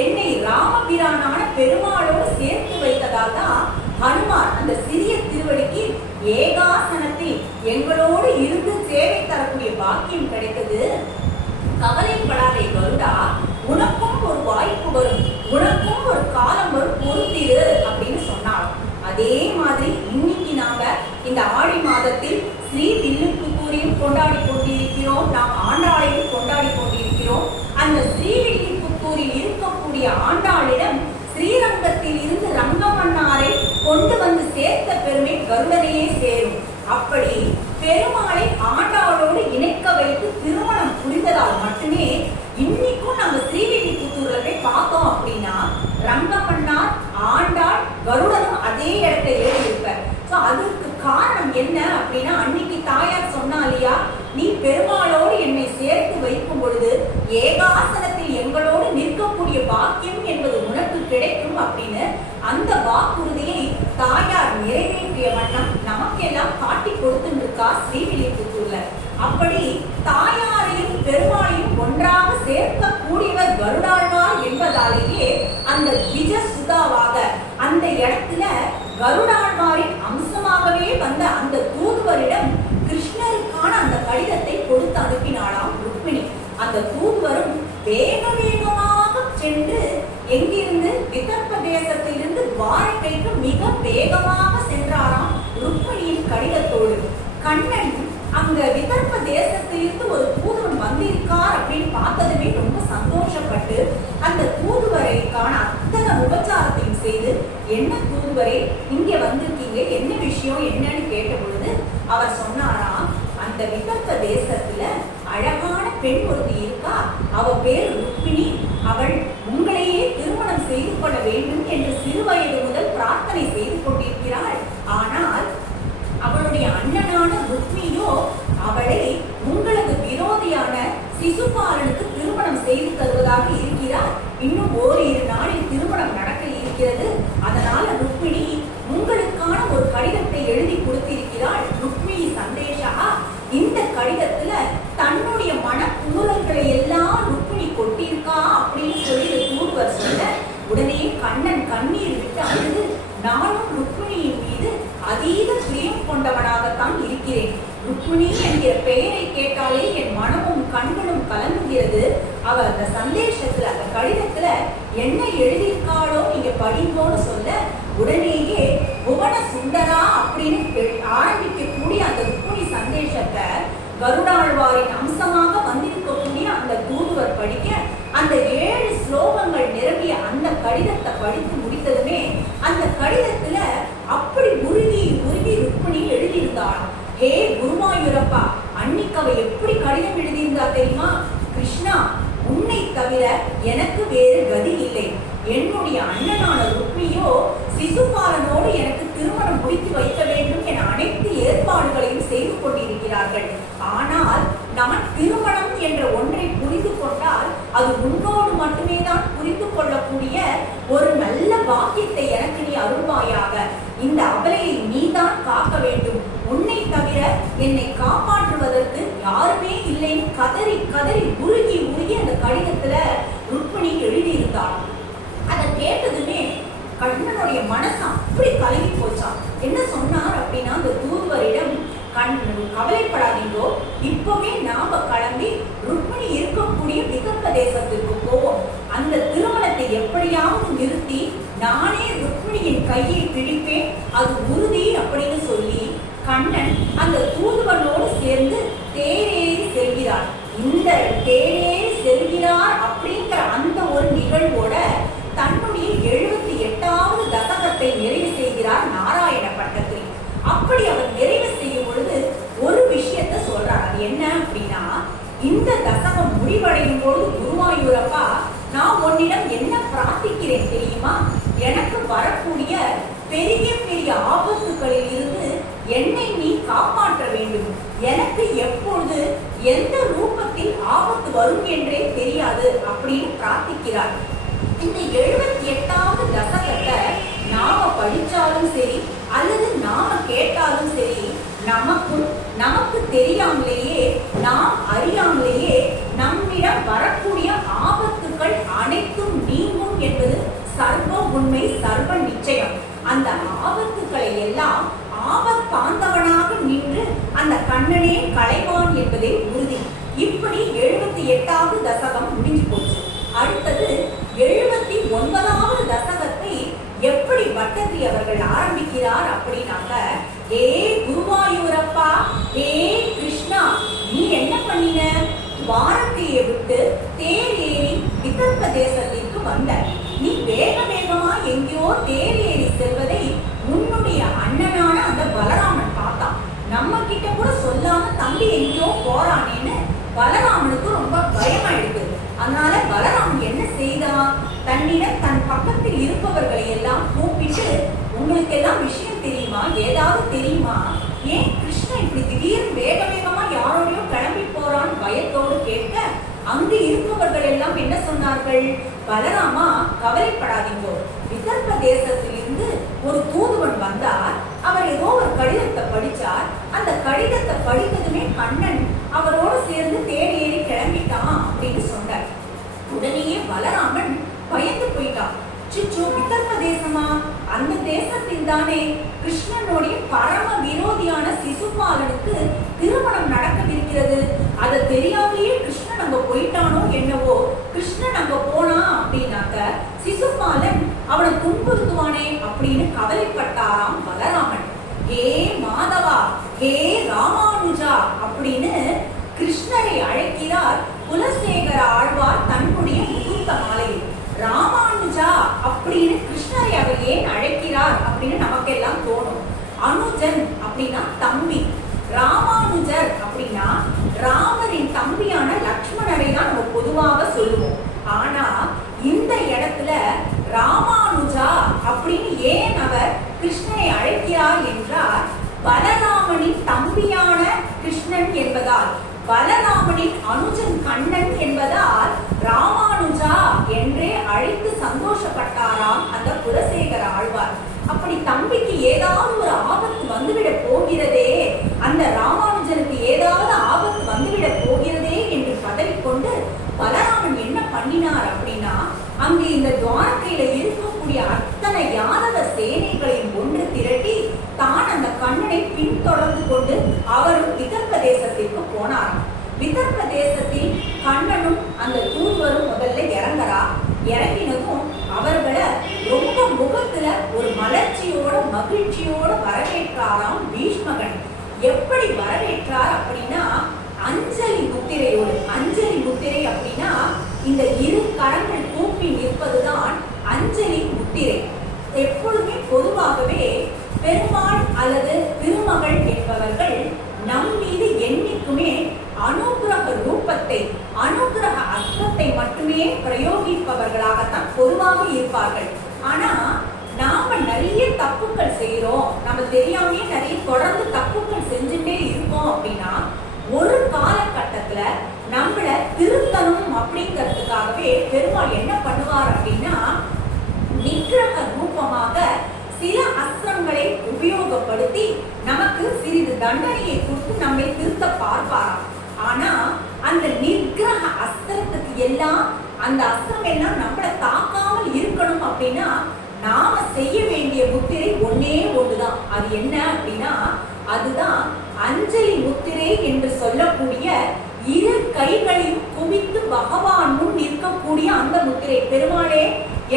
என்னை ராமபிரானான பெருமாளோடு சேர்த்து வைத்ததால் தான் ஹனுமான் அந்த சிறிய திருவடிக்கு ஏகாசனத்தில் எங்களோடு இருந்து சேவை தரக்கூடிய பாக்கியம் கிடைத்தது. கவலைப்படாதே கருடா, உனக்கும் ஒரு வாய்ப்பு வரும், உனக்கும் ஒரு காலம் வரும், பொறுத்திரு அப்படின்னு சொன்னாலும். அதே மாதிரி இன்னைக்கு நாம இந்த ஆடி மாதத்தில் ஸ்ரீ வில்லிபுத்தூரையும் கொண்டாடி கொண்டிருக்கிறோம், நாம் ஆண்டாளையும் கொண்டாடி கொண்டிருக்கிறோம். அந்த ஸ்ரீவில்லிபுத்தூரில் இருக்கக்கூடிய ஆண்டாளிடம் ஸ்ரீரங்கத்தில் இருந்து ரங்கமன்னாரை கொண்டு வந்து சேர்த்த பெருமை கருடனையே சேரும். அப்படி பெருமாளை ஆண்டாளோடு இணைக்க வைத்து திருமணம் புரிந்ததால் மட்டுமே இன்னைக்கும் நம்ம ஸ்ரீவில்லிபுத்தூர்ல போய் பார்த்தோம் அப்படின்னா ரங்கமன்னார், ஆண்டாள், கருடனும் அதே இடத்துல ஏறி இருப்பார். அதுக்கு காரணம் என்ன அப்படின்னா, அன்னைக்கு தாயார் சொன்னா இல்லையா, நீ பெருமாளோடு என்னை சேர்த்து வைக்கும் பொழுது ஏகாசனத்தில் எங்களோடு நிற்கக்கூடிய பாக்கியம் என்பது உனக்கு கிடைக்கும் அப்படின்னு அந்த வாக்குறுதியை தாயார் நிறைவேற்றிய வண்ணம் நமக்கெல்லாம் காட்டி கொடுத்துட்டு இருக்கா ஸ்ரீவில்லிபுத்தூர்ல. அப்படி தாயாரையும் பெருமாளையும் ஒன்றாக சேர்க்கக்கூடியவர் கருடாழ்வார் என்பதாலேயே அந்த விஜ சுதாவாக அந்த இடத்துல கருடாழ்வாரின் அம்சமாகவே வந்த அந்த தூதுவரிடம் கிருஷ்ணருக்கான அந்த கடிதத்தை கொடுத்து அனுப்பினாளாம் ருக்மிணி. அந்த தூதுவரும் வேக வேகமாக சென்று எங்கிருந்து விதர்ப்ப தேசத்திலிருந்து துவாரகைக்கு மிக வேகமாக சென்றாராம் ருக்மிணியின் கடிதத்தோடு. கண்ணன் அங்க விதர்ப்ப தேசத்திலிருந்து ஒரு தூதுவன் வந்திருக்கார் அப்படின்னு பார்த்ததுமே ரொம்ப சந்தோஷப்பட்டு அந்த தூதுவரைக்கான அத்தனை உபச்சாரத்தையும் செய்து, என்ன தூதுவரை இங்க வந்திருக்கீங்க, என்ன விஷயம் என்னன்னு கேட்ட பொழுது அவர் சொன்னாராம், அந்த விதர்ப்ப தேசத்துல அழகான பெண் ஒருத்தி இருக்கா, அவ பேர் ருக்மிணி, அவள் உங்களையே திருமணம் செய்து கொள்ள வேண்டும் என்று சிறுவயது முதல் பிரார்த்தனை செய்து கொண்டிருக்கிறாள். ஆனால் அவளுடைய அண்ணனான ருக்மிணியோ அவளை உங்களது விரோதியான சிசுபாலனுக்கு திருமணம் செய்து தருவதாக இருக்கிறார். இன்னும் ஓரிரு நாளில் திருமணம் நடக்கலையே எழுதி கொடுத்திருக்கிறாள் ருக்மிணி சந்தேஷா. இந்த கடிதத்துல தன்னுடைய மனக்குமுறல்களை எல்லாம் ருக்மிணி கொட்டியிருக்கா அப்படின்னு சொல்லி தூதுவர் சொல்ல, உடனே கண்ணன் கண்ணீர் விட்டு அழுது, நானும் ருக்மிணியின் மீது அதீத பிரியம் கொண்டவனாகத்தான் இருக்கிறேன். ருக்மிணி என்கிற பெயரை கேட்டாலே என் மனமும் கண்களும் கலங்குகிறது. அவ அந்த சந்தேஷத்துல அந்த கடிதத்துல என்ன எழுதியிருக்காளோ நீங்க படிங்கோன்னு சொல்ல, உடனேயே புவன சுந்தரா அப்படின்னு ஆரம்பிக்கக்கூடிய அந்த ருக்மிணி சந்தேஷத்தை கருடாழ்வாரின் அம்சமாக வந்திருக்கக்கூடிய அந்த தூதுவர் படிக்க, அந்த 7 ஸ்லோகங்கள் நிரம்பிய அந்த கடிதத்தை படித்து முடித்ததுமே அந்த கடிதத்துல அப்படி உருகி உருகி ருக்மிணி எழுதியிருந்தாளாம். ஹே குருவாயூரப்பா, அன்னைக்கு அவ எப்படி கடிதம் எழுதியிருந்தா தெரியுமா? கிருஷ்ணா, உன்னை தவிர எனக்கு வேறு கதி இல்லை. என்னுடைய அண்ணனான ருக்மியோ சிசுபாலனோடு எனக்கு திருமணம் முடித்து வைக்க வேண்டும் என அனைத்து ஏற்பாடுகளையும் செய்து கொண்டிருக்கிறார்கள். ஆனால் நான் திருமணம் என்ற ஒன்றை புரிந்து கொண்டால் அது உன்னோடு மட்டுமே தான் புரிந்து கொள்ளக்கூடிய ஒரு நல்ல வாக்கியத்தை எனக்கு நீ அருள்வாயாக. இந்த அபலையை நீதான் காக்க வேண்டும். உன்னை தவிர என்னை காப்பாற்றுவதற்கு யாருமே இல்லைன்னு கதறி கதறி உருகி உருகி அந்த கடிதத்துல ருக்மிணி எழுதியிருந்தாள். அதை கேட்டதுமே கண்ணனுடைய மனசு அப்படி கலங்கி போச்சான். என்ன சொன்னார் அப்படின்னா, அந்த தூதுவரிடம், கவலைப்படாதீங்கோ, இப்பவே நாம கிளம்பி ருக்மிணி இருக்கக்கூடிய விதர்ப்ப தேசத்திற்கு போவோம். அந்த திருமணத்தை எப்படியாவது நிறுத்தி நானே ருக்மிணியின் கையை பிடிப்பேன், அது உறுதி அப்படின்னு சொல்லி கண்ணன் அந்த தூதுவனோடு சேர்ந்து தேரேறி செல்கிறார். இந்த தேரேறி செல்கிறார் அப்படிங்கிற அந்த ஒரு நிகழ்வோட தன்னுடைய 78வது தசகத்தை நிறைவு செய்கிறார் நாராயண பட்டத்தில். அப்படி அவர் நிறைவு செய்யும் பொழுது ஒரு விஷயத்த சொல்றார். அது என்ன அப்படின்னா, இந்த தசகம் முடிவடையும் பொழுது குருவாயூரப்பா, நான் உன்னிடம் என்ன பிரார்த்திக்கிறேன் தெரியுமா? எனக்கு வரக்கூடிய பெரிய பெரிய ஆபத்துகளில் இருந்து என்னை நீ காப்பாற்ற வேண்டும். எனக்கு எப்பொழுது எந்த ரூபத்தில் ஆபத்து வரும் என்றே தெரியாது அப்படின்னு பிரார்த்திக்கிறார். இந்த 78வது தசகத்தை நாம படிச்சாலும் சரி அல்லது நாம கேட்டாலும் சரி, நமக்கு தெரியாமலேயே, நாம் அறியாமலேயே நம்மிடம் வரக்கூடிய ஆபத்துக்கள் அனைத்தும் நீங்கும் என்பது சர்வ உண்மை, சர்வ நிச்சயம். அந்த ஆபத்துக்களை எல்லாம் ஆபத்தாந்தவனாக நின்று அந்த கண்ணனே களைவான் என்பதே உறுதி. இப்படி 78வது தசகம் முடிஞ்சு போச்சு. அடுத்தது 79வது தசகத்தை எப்படி பட்டதி அவர்கள் ஆரம்பிக்கிறார் அப்படின்னாக்க, ஏ குருவாயூரப்பா, ஏ கிருஷ்ணா, நீ என்ன பண்ணின? துவாரகையை விட்டு தேர் ஏறி விதர்ப்ப தேசத்திற்கு வந்த. நீ வேக வேகமா எங்கேயோ தேர் ஏறி செல்வதை உன்னுடைய அண்ணனான அந்த பலராமன் பார்த்தான். நம்ம கிட்ட கூட சொல்லாம தம்பி எங்கேயோ போறானேன்னு பலராமனுக்கு ரொம்ப பயமாயிடுது. அதனால பலராமன் என்ன செய்தான்? தன்னிடம் தன் பக்கத்தில் இருப்பவர்களை எல்லாம் கூப்பிட்டு, உங்களுக்கு எல்லாம் விஷயம் தெரியுமா? ஏதாவது தெரியுமா? ஏன் கிருஷ்ணன் இப்படி திடீர்னு வேக வேகமா யாரோடையும் கிளம்பி போறான்னு பயத்தோடு கேட்க, அங்கு இருப்பவர்கள் எல்லாம் என்ன சொன்னார்கள்? பலராமா, கவலைப்படாதீங்கோ, விதர்ப்ப தேசத்திலிருந்து ஒரு தூதுவன் வந்தார். அவர் ஏதோ ஒரு கடிதத்தை படிச்சார். அந்த கடிதத்தை படித்ததுமே கண்ணன் அவரோடு சேர்ந்து தேர் ஏறி கிளம்பிட்டான் அப்படின்னு சொன்னார். உடனேயே பலராமன் பயந்து போயிட்டான். சிச்சோ, விதர்ப்ப தேசமா? அந்த தேசத்தில் தானே கிருஷ்ணனுடைய பரம விரோதியான சிசுபாலனுக்கு திருமணம் நடக்கவிருக்கிறது. அதை தெரியாமலேயே கிருஷ்ணன் அங்க போயிட்டானோ என்னவோ. கிருஷ்ணன் அங்க போனா அப்படின்னாக்க சிசுபாலன் அவனை துன்புறுத்துவானே அப்படின்னு கவலைப்பட்டாராம் பலராமன். ஹே மாதவா, ஹே ராமானுஜா அப்படின்னு கிருஷ்ணரை அழைக்கிறார் குலசேகர ஆழ்வார் தன்னுடைய முகூர்த்த மாலையில். ராமானுஜா அப்படின்னு கிருஷ்ணரை அவர் ஏன் அழைக்கிறார் அப்படின்னு நமக்கெல்லாம் தோணும். அனுஜன் அப்படின்னா தம்பி, ராமானுஜர் அப்படின்னா ராமரின் தம்பியான லக்ஷ்மணரை தான் நம்ம பொதுவாக சொல்லுவோம். ஆனா இந்த இடத்துல ராமானுஜா அப்படின்னு ஏன் அவர் கிருஷ்ணரை அழைக்கிறார் என்றால், பலராமனின் தம்பியான கிருஷ்ணன் என்பதால், பலராமனின் அனுஜன் கண்ணன் என்பதால் ராமானுஜா என்றே அழைத்து சந்தோஷப்பட்டாராம் அந்த குலசேகர ஆழ்வார். அப்படி தம்பிக்கு ஏதாவது ஒரு ஆபத்து வந்துவிட போகிறதே, அந்த ராமானுஜனுக்கு ஏதாவது ஆபத்து வந்துவிட போகிறதே என்று பதறிக்கொண்டு பலராமன் என்ன பண்ணினார் அப்படின்னா, அங்கு இந்த துவாரகையில இருக்கக்கூடிய அத்தனை யாதவ சேனைகளையும் ஒன்று திரட்டி தான் அந்த கண்ணனை பின்தொடர்ந்து கொண்டு அவரும் விதர்ப்ப தேசத்திற்கு போனாராம். விதர்ப்ப தேசத்தில் கண்ணனும் அந்த தூதுவரும் முதல்ல இறங்கினதும் அவர்களை ரொம்ப முகத்துல ஒரு மலர்ச்சியோட மகிழ்ச்சியோட வரவேற்றாராம் பீஷ்மகன். எப்படி வரவேற்றார் அப்படின்னா, அஞ்சலி முத்திரையோடு. அஞ்சலி முத்திரை அப்படின்னா இந்த இரு கரங்கள் கூப்பி நிற்பதுதான் அஞ்சலி முத்திரை. எப்பொழுதுமே பொதுவாகவே பெருமாள் அல்லது திருமகள் என்பவர்கள் நம் மீது என்னைக்குமே அனுகிரக ரூபத்தை, அனுகிரக அஸ்திரத்தை மட்டுமே பிரயோகிப்பவர்களாகத்தான் பொதுவாக இருப்பார்கள். ஆனா நாம நிறைய தப்புக்கள் செய்யறோம், நம்ம தெரியாமயே நிறைய தொடர்ந்து தப்புக்கள் செஞ்சுட்டே இருக்கோம் அப்படின்னா, ஒரு காலகட்டத்துல நம்மள திருத்தணும் அப்படிங்கிறதுக்காகவே பெருமாள் என்ன பண்ணுவார் அப்படின்னா, நிகிரக ரூபமாக சில அஸ்திரங்களை உபயோகப்படுத்தி நமக்கு சிறிது தண்டனையை கொடுத்து நம்மை திருத்த பார்ப்பாராம். ஆனா அந்த நிகிரக அஸ்திரத்துக்கு எல்லாம், அந்த அஸ்திரம் எல்லாம் நம்மளை தாக்காமல் இருக்கணும் அப்படின்னா நாம செய்ய வேண்டிய முத்திரை ஒன்னே ஒன்றுதான். அது என்ன அப்படின்னா, அதுதான் அஞ்சலி முத்திரை என்று சொல்லக்கூடிய இரு கைகளையும் குவித்து பகவான் முன் நிற்கக்கூடிய அந்த முத்திரை. பெருமாளே,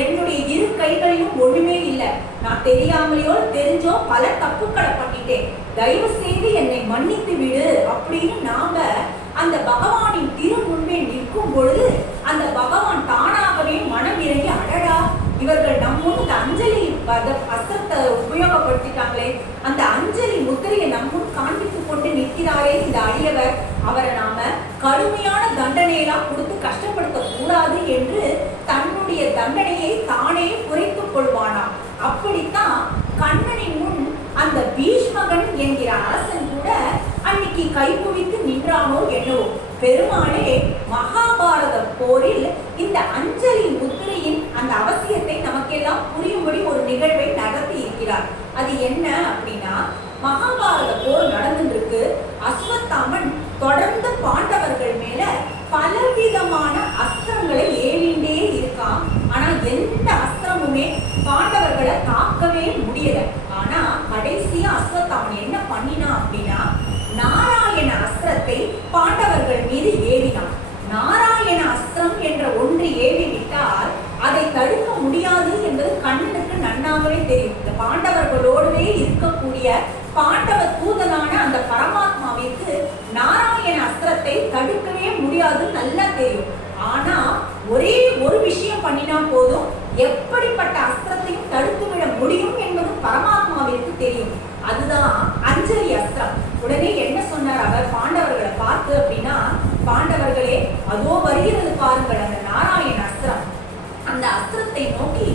என்னுடைய இரு கைகளையும் ஒண்ணுமே இல்லை, நான் தெரியாமலையோ தெரிஞ்சோ பல தப்புக்களை பண்ணிட்டேன், தயவு செய்து என்னை மன்னித்து விடு அப்படின்னு நாம அந்த பகவானின் திரு முன்பே நிற்கும் பொழுது அந்த பகவான் தானாகவே மனம் இறங்கி, அடடா இவர்கள் நம்ம இந்த அஞ்சலி அஸ்திரத்தை உபயோகப்படுத்திட்டாங்களே, அந்த அஞ்சலி முத்திரையை நம்ம காண்பித்துக் கொண்டு நிற்கிறாரே இந்த அடியவர், அவரை நாம கடுமையான தண்டனையெல்லாம் கொடுத்து கஷ்டப்படுத்த கூடாது என்று தன்னுடைய தண்டனையை தானே குறைத்துக் கொள்வானாம். அப்படித்தான் கண்ணனின் முன் அந்த பீஷ்மகன் என்கிற அரசன் கூட அன்னைக்கு கை குவித்து நின்றானோ என்னவோ. பெருமாளே மகாபாரத போரில் இந்த அஞ்சலி முத்திரையின் அந்த அவசியத்தை நமக்கெல்லாம் புரியும்படி ஒரு நிகழ்வை நடத்தி இருக்கிறார். அது என்ன அப்படின்னா, மகாபாரத போர் நடந்துருக்கு. அஸ்வத்தாமன் தொடர்ந்து பாண்டவர்கள் மேல பலவிதமான அஸ்திரங்களை ஏவிண்டே இருக்கான். ஆனா எந்த அஸ்திரமுமே பாண்டவர்களை தாக்கவே முடியல. ஆனா கடைசியா அஸ்வத்தாமன் என்ன பண்ணினா அப்படின்னா, நாராயண அஸ்திரத்தை பாண்டவர்கள் மீது ஏவினான். நாராயண அஸ்திரம் என்ற ஒன்று ஏவி விட்டால் அதை தடுக்க முடியாது என்பது கண்ணனுக்கு நன்னாகவே தெரியும். இந்த பாண்டவர்களோடவே இருக்கக்கூடிய பாண்டவ தூதனான அந்த பரமாத்மாவிற்கு நாராயண அஸ்திரத்தை தடுக்கவே முடியாது நல்லா தெரியும். ஆனா ஒரே ஒரு விஷயம் பண்ணினா போதும், எப்படிப்பட்ட அஸ்திரத்தையும் தடுத்து விட முடியும் என்பது பரமாத்மாவிற்கு தெரியும். அதுதான் அஞ்சலி அஸ்திரம். உடனே என்ன சொன்னார் அவர் பாண்டவர்களை பார்த்து அப்படின்னா, பாண்டவர்களே அதோ வருகிறது பாருங்கள் அந்த நாராயண அஸ்திரம், அந்த அஸ்திரத்தை நோக்கி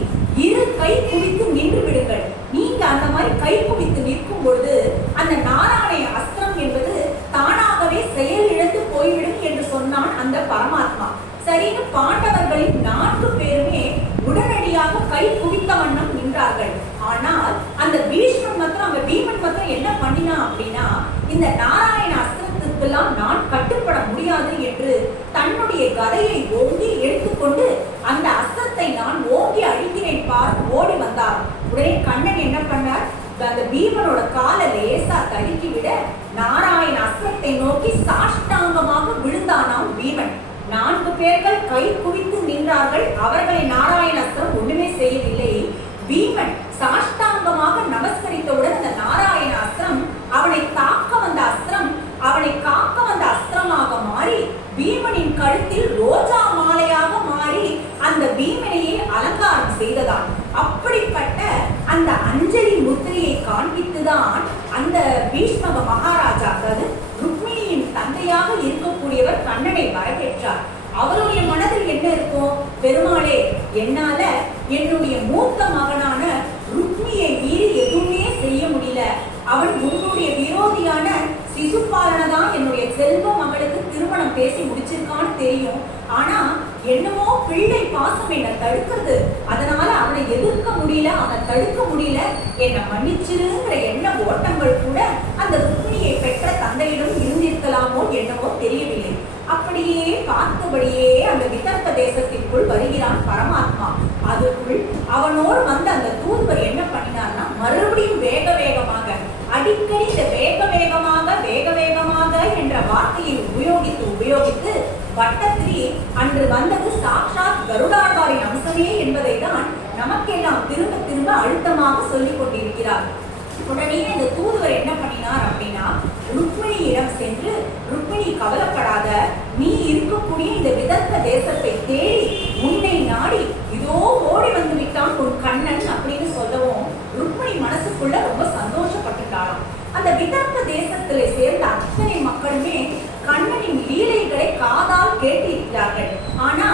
இரு கை குவித்து நின்று விடுங்கள். நீங்க அந்த மாதிரி கை குவித்து நிற்கும் பொழுது அந்த நாராயண அஸ்திரம் என்பது தானாகவே செயல் இழந்து போய்விடும் என்று சொன்னான் அந்த பரமாத்மா. சரின்னு பாண்டவர்களின் 4 பேருமே உடனடியாக கை குவித்த வண்ணம் நின்றார்கள். ஆனால் அந்த பீஷ்மன் மாத்திரம், அந்த பீமன் மாத்திரம் என்ன பண்ணினா அப்படின்னா, இந்த நாராயண அஸ்திரத்துக்கெல்லாம் நான் கட்டுப்பட முடியாது என்று தன்னுடைய கதையை ஓங்கி எடுத்துக்கொண்டு அந்த அஸ்திரத்தை நான் ஓங்கி அழிக்கிறேன் பார் ஓடி வந்தார். உடனே கண்ணன் என்ன பண்ணார், அந்த பீமனோட காலை லேசா தடுக்கி விட நாராயண அஸ்திரத்தை நோக்கி சாஷ்டாங்கமாக விழுந்தானாம் பீமன். 4 பேர்கள் கை குவித்து நின்றார்கள். அவர்களை நாராயண அஸ்திரம் ஒண்ணுமே செய்யவில்லை. பீமன் சாஷ்டாங்கமாக நமஸ்கரித்தவுடன் அந்த நாராயண அஸ்திரம் அவனை தாக்க வந்த அஸ்திரம் அவனை காக்க வந்த அஸ்திரமாக மாறி பீமனின் கழுத்தில் ரோஜா மாலையாக மாறி அந்த பீமனையே அலங்காரம் செய்ததான். அப்படிப்பட்ட அந்த அஞ்சலி முத்திரையை காண்பித்துதான் அந்த பீஷ்மக மகாராஜா, அதாவது ருக்மிணியின் தந்தையாக இருக்கக்கூடியவர் கண்ணனை வரவேற்றார். அவருடைய மனதில் என்ன இருக்கும், பெருமாளே என்னால என்னுடைய மூத்த மகனான ருக்மியை மீறி எதுவுமே செய்ய முடியல, அவன் உன்னுடைய விரோதியான சிசுபாலனதான் என்னுடைய செல்வ மகளுக்கு திருமணம் பேசி முடிச்சிருக்கான்னு தெரியும். ஆனா என்னமோ பிள்ளை பாசம் என்னை தடுக்கிறது, அதனால அவனை எதிர்க்க முடியல, அவனை தடுக்க முடியல, என்னை மன்னிச்சிருங்கிற எண்ண ஓட்டம் எண்ணங்கள் கூட அந்த ருக்மிணியை பெற்ற தந்தையிடம் இருந்திருக்கலாமோ என்னவோ தெரியவில்லை. அப்படியே பார்த்தபடியே அந்த விதர்க்க தேசத்திற்குள் வருகிறான் பரமாத்மா. அதுக்குள் அவனோடு வந்த அந்த தூதுவர் என்ன பண்ணினார்னா, மறுபடியும் வேக வேகமாக, அடிக்கடி இந்த வேக வேகமாக என்ற வார்த்தையை உபயோகித்து வட்டத்திரி அன்று வந்தது சாக்ஷாத் கருடாழ்வாரின் அம்சமே என்பதை தான் நமக்கெல்லாம் திரும்ப திரும்ப அழுத்தமாக சொல்லிக் கொண்டிருக்கிறார். உடனே இந்த தூதுவர் என்ன பண்ணினார் அப்படின்னா, ருக்மிணியிடம் சென்று, ருக்மிணி கவலைப்படாத, நீ இருக்கக்கூடிய இந்த விதர்க்க தேசத்தை தேடி உன்னை நாடி இதோ ஓடி வந்து விட்டான் ஒரு கண்ணன் அப்படின்னு சொல்லவும் ருக்மிணி மனசுக்குள்ள ரொம்ப சந்தோஷப்பட்டுட்டாராம். அந்த விதர்க்க தேசத்திலே சேர்ந்த அத்தனை மக்களுமே கண்ணனின் லீலைகளை காதால் கேட்டிருக்கிறார்கள். ஆனா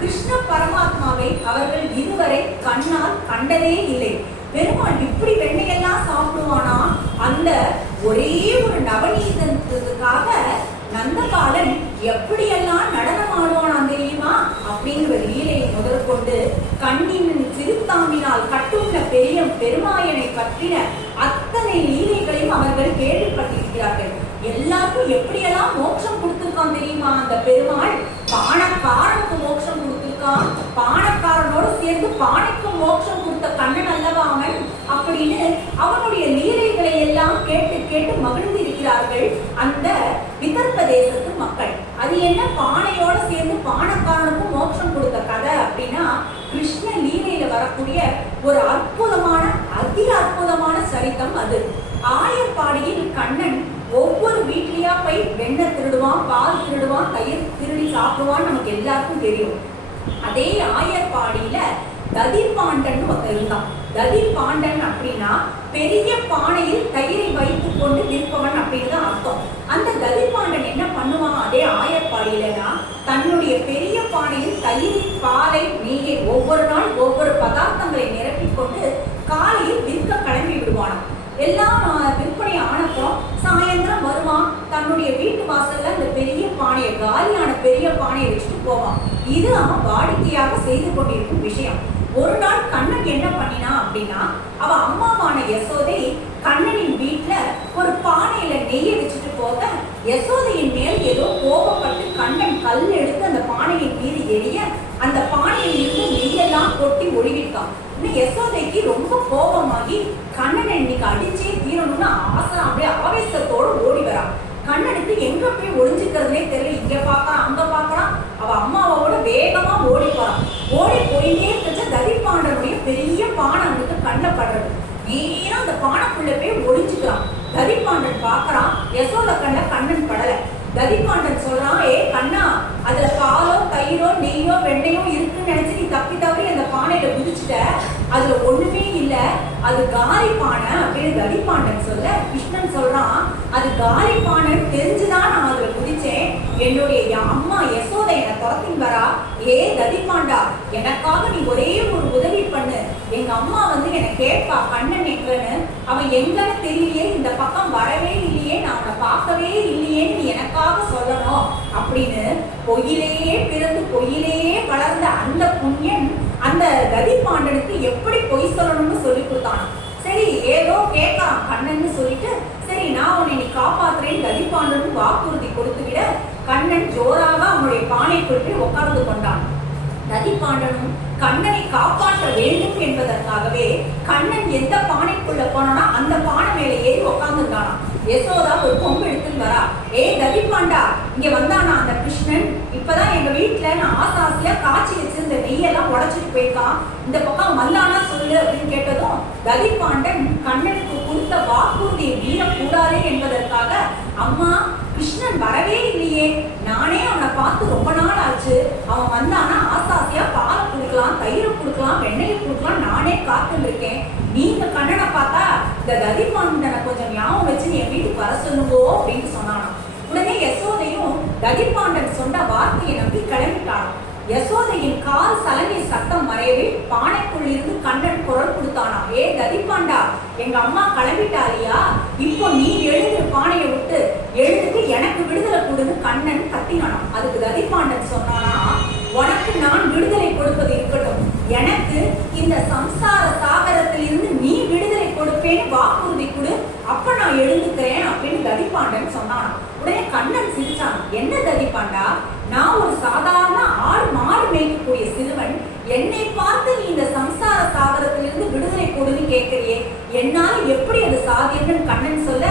கிருஷ்ண பரமாத்மாவை அவர்கள் இதுவரை கண்ணால் கண்டதே இல்லை. பெருமாள் இப்படி வெண்ணையெல்லாம் சாப்பிடுவானா? அந்த ஒரே ஒரு நவநீதத்துக்காக நந்தபாலன் எப்படியெல்லாம் நடனம் ஆடுவானான் தெரியுமா? அப்படிங்கிற லீலையை முதற்கொண்டு கண்ணின் சிறுத்தாமினால் கட்டுள்ள பெருமாயனை பற்றின அத்தனை லீலைகளையும் அவர்கள் கேள்விப்பட்டிருக்கிறார்கள். எல்லாருக்கும் எப்படியெல்லாம் மோட்சம் கொடுத்திருக்கான் தெரியுமா அந்த பெருமாள்? பானக்காரனுக்கு மோட்சம் கொடுத்திருக்கான். பானக்காரனோடு சேர்ந்து பானைக்கு மோட்சம் கொடுத்த கண்ணன் அல்லவா அவன் அப்படின்னு அவனுடைய லீலைகளை எல்லாம் கேட்டு கேட்டு மகிழ்ந்து இருக்கிறார்கள் அந்த விதர்க்க தேசத்து மக்கள். அது என்ன பானையோட சேர்ந்து பானக்காரனுக்கும் மோட்சம் கொடுத்த கதை அப்படின்னா, கிருஷ்ண லீலையில வரக்கூடிய ஒரு அற்புதமான அற்புதமான சரித்தம் அது. ஆயர்பாடியில் கண்ணன் ஒவ்வொரு வீட்லயா போய் வெண்ணெய் திருடுவான், பால் திருடுவான், தயிர் திருடி சாப்பிடுவான், நமக்கு எல்லாருக்கும் தெரியும். அதே ஆயர்பாடியில ததிர்பாண்டன் ஒருத்தர் இருந்தான். ததிர்பாண்டன் அப்படின்னா பெரிய பானையில் தயிரை வைத்துக் கொண்டு விற்பவன் அப்படின்னு அர்த்தம். அந்த ததிர்பாண்டன் என்ன பண்ணுவான் அதே ஆயர்பாடியிலனா, தன்னுடைய பெரிய பானையில் தயிரின் பாலை நெய்யை ஒவ்வொரு நாள் ஒவ்வொரு பதார்த்தங்களை நிரப்பிக் கொண்டு காலையில் விற்க கிளம்பி விடுவானாம். எல்லாம் விற்பனை ஆனப்புறம் சாயந்தரம் வருவான். தன்னுடைய வீட்டு வாசல்ல அந்த பெரிய பானையை, காலியான பெரிய பானையை வச்சுட்டு போவான். இது அவன் வாடிக்கையாக செய்து கொண்டிருக்கும் விஷயம். ஒரு நாள் கண்ணன் என்ன பண்ணினா அப்படின்னா, அவ அம்மாவான யசோதை கண்ணனின் வீட்டுல ஒரு பானையில நெய்யை வச்சுட்டு போக, யசோதையின் மேல் ஏதோ கோபப்பட்டு கண்ணன் கல் எடுத்து அந்த பானையின் மீது எரிய அந்த பானையில் இருந்து நெய்யெல்லாம் கொட்டி ஒழுகிட்டான். யசோதைக்கு ரொம்ப கோபமாகி கண்ணனை இன்னைக்கு அடிச்சே தீரணும்னு அப்படியே ஆவேசத்தோடு ஓடி வரான். கண்ணனுக்கு எங்க போய் ஒளிஞ்சுக்கிறதுனே தெரியல. இங்க பாக்கலாம் அங்க பாக்கலாம். அவ அம்மாவோட வேகமா ஓடி போறான். ஓடி போயிட்டே இருந்துச்சு. ததிர்பாண்டனுடைய பெரிய பானை அவனுக்கு கண்ணில் படுறது. நேரா அந்த பானைக்குள்ள போய் ஒளிஞ்சுக்கிறான். ததிர்பாண்டன் பாக்குறான். யசோத கண்ணன் படல. ததிர்பாண்டன் சொல்றான், ஏ கண்ணா, அதுல பாலோ தயிரோ நெய்யோ வெண்ணையோ இருக்குன்னு நினைச்சு நீ தப்பி தவறி அந்த பானையில குதிச்சுட்ட. அதுல ஒண்ணுமே இல்ல, அது காலி பானை அப்படின்னு ததிர்பாண்டன் சொல்ல, கிருஷ்ணன் சொல்றான், அது காலி பானைன்னு தெரிஞ்சுதான் நான் அதுல குதிச்சேன். என்னுடைய அம்மா யசோதை என்னை துரத்தின் வரா. ஏ ததிர்பாண்டா, எனக்காக நீ ஒரே ஒரு உதவி பண்ணு. எங்க அம்மா வந்து என்னை கேட்பா கண்ணன் எங்கன்னு. அவன் எங்கன்னு தெரியலையே, இந்த பக்கம் வரவே இல்லையே, நான் அவனை பார்க்கவே இல்லையேன்னு நீ எனக்காக சொல்லணும் அப்படின்னு பொய்யிலேயே பிறந்து பொய்யிலேயே வளர்ந்த அந்த புண்ணியன் அந்த ததிர்பாண்டனுக்கு எப்படி பொய் சொல்லணும்னு சொல்லி கொடுத்தான். சரி ஏதோ கேட்கலாம் கண்ணன்னு சொல்லிட்டு, சரி நான் உன்னை நீ காப்பாத்துறேன்னு ததிர்பாண்டனும் வாக்குறுதி கொடுத்து விட, கண்ணன் ஜோராக அவனுடைய பானைக்குள் போய் உட்கார்ந்து கொண்டான். ததிர்பாண்டனும் கண்ணனை காப்பாற்ற வேண்டும் என்பதற்காகவே கண்ணன் எந்த பானைக்குள்ள போனானா அந்த பானை மேல ஏறி உட்கார்ந்துட்டானா. யசோதா ஒரு கொம்பு எடுத்துன்னு வரா. ஏ ததிர்பாண்டா, இங்க வந்தானா அந்த கிருஷ்ணன்? இப்பதான் எங்க வீட்டுல நான் ஆசாசியா காய்ச்சி வச்சிருந்த நெய்யெல்லாம் உடைச்சிட்டு போயிருக்கான். இந்த பக்கம் வந்தானா சொல்லு அப்படின்னு கேட்டதும், ததிர்பாண்டன் கண்ணனுக்கு கொடுத்த வாக்குறுதியை மீறக்கூடாது என்பதற்காக, அம்மா கிருஷ்ணன் வரவே இல்லையே, நானே அவனை பார்த்து ரொம்ப நாள் ஆச்சு, அவன் வந்தானா ஆசாசியா பாலை கொடுக்கலாம், தயிரை கொடுக்கலாம், வெண்ணெயை கொடுக்கலாம், நானே காத்துட்டு இருக்கேன். நீங்க கண்ணனை பார்த்தா இந்த ததிர்பாண்டனை கொஞ்சம் ஞாபகம் வச்சு என் வீட்டுக்கு வர சொல்லுங்கோ அப்படின்னு சொன்னானா. உடனே யசோதையும் ததிர்பாண்டன் சொன்ன வார்த்தையை நம்பி கிளம்பிட்டானாம். யசோதையின் கால் சலங்கை சத்தம் மறையவே பானைக்குள் இருந்து கண்ணன் குரல் கொடுத்தானா. ஏ ததிர்பாண்டா, எங்க அம்மா கிளம்பிட்டாலியா, இப்போ நீ எழுந்து பானையை விட்டு எழுந்துட்டு எனக்கு விடுதலை கொடுன்னு கண்ணன் கத்தினானாம். அதுக்கு ததிர்பாண்டன் சொன்னானா, உனக்கு நான் விடுதலை கொடுப்பது இருக்கட்டும், எனக்கு இந்த சம்சார சாகரத்தில் இருந்து நீ விடுதலை கொடுப்பேன்னு வாக்குறுதி கொடு, அப்ப நான் கண்ணன் சிரிச்சான். என்ன ததிப்பாண்டா, நான் ஒரு சாதாரண ஆடு மாடு மேய்க்கக்கூடிய சிறுவன், என்னை பார்த்து நீ இந்த சம்சார சாகரத்திலிருந்து விடுதலை கொடுன்னு கேட்கிறியே, என்னால எப்படி அது சாத்தியம்னு கண்ணன் சொல்ல,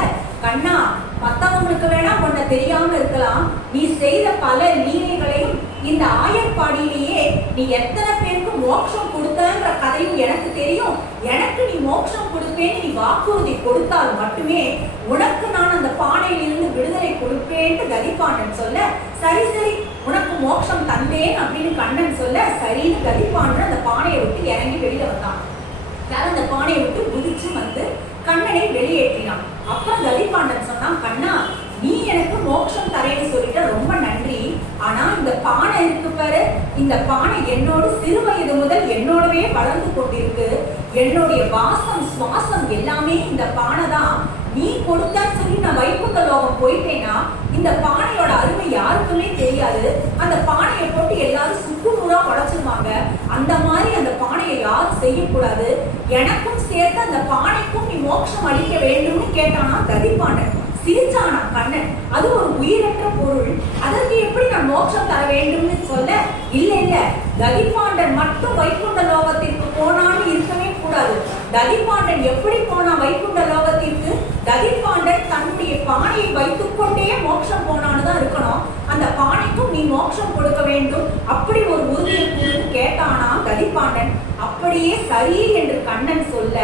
கண்ணா மத்தவங்களுக்கு வேணா உன்னை தெரியாம இருக்கலாம், நீ செய்த பல லீலைகளையும் இந்த ஆயர்பாடியிலேயே நீ எத்தனை பேருக்கு மோட்சம் கொடுத்தன்ற கதையும் எனக்கு தெரியும். எனக்கு நீ மோட்சம் கொடுப்பேன்னு நீ வாக்குறுதி கொடுத்தால் மட்டுமே உனக்கு நான் அந்த பானையிலிருந்து விடுதலை கொடுப்பேன்னு கதிப்பாண்டன் சொல்ல, சரி சரி உனக்கு மோட்சம் தந்தேன் அப்படின்னு கண்ணன் சொல்ல, சரின்னு கதிப்பாண்டன் அந்த பானையை விட்டு இறங்கி வெளியில வந்தான். அந்த பானையை விட்டு குதிச்சு வந்து கண்ணனை வெளியேற்றினான். அப்புறம் கதிப்பாண்டன் சொன்னான், கண்ணா நீ எனக்கு மோட்சம் தரேன்னு சொல்லிட்டு ரொம்ப நன்றி. ஆனா இந்த பானை இருக்கு பாரு, இந்த பானை என்னோட சிறு வயது முதல் என்னோடவே வளர்ந்து கொண்டிருக்கு. என்னுடைய வாசம் சுவாசம் எல்லாமே இந்த பானை தான். நீ கொடுத்தான்னு சொல்லி நான் வைகுண்ட லோகம் போயிட்டேன்னா இந்த பானையோட அருமை யாருக்குமே தெரியாது. அந்த பானையை போட்டு எல்லாரும் சுக்கு நூறா உடைச்சிருவாங்க. அந்த மாதிரி அந்த பானையை யாரும் செய்யக்கூடாது. எனக்கும் சேர்த்து அந்த பானைக்கும் நீ மோட்சம் அளிக்க வேண்டும்னு கேட்டானா கதிப்பாண்டன். சிரிச்சானா கண்ணன். அது ஒரு உயிரற்ற பொருள், அதற்கு எப்படி நான் மோட்சம் தர வேண்டும்னு சொல்ல, இல்ல இல்ல கதிப்பாண்டன் மட்டும் வைகுண்ட லோகத்திற்கு போனான்னு இருக்கவே கூடாது. கதிப்பாண்டன் எப்படி போனா வைகுண்ட லோகத்திற்கு? கதிப்பாண்டன் தன்னுடைய பானையை வைத்துக் கொண்டே மோட்சம் போனான்னு தான் இருக்கணும். அந்த பானைக்கும் நீ மோட்சம் கொடுக்க வேண்டும், அப்படி ஒரு உறுதியை கொடுத்து கேட்டானா கதிப்பாண்டன். அப்படியே சரி என்று கண்ணன் சொல்ல,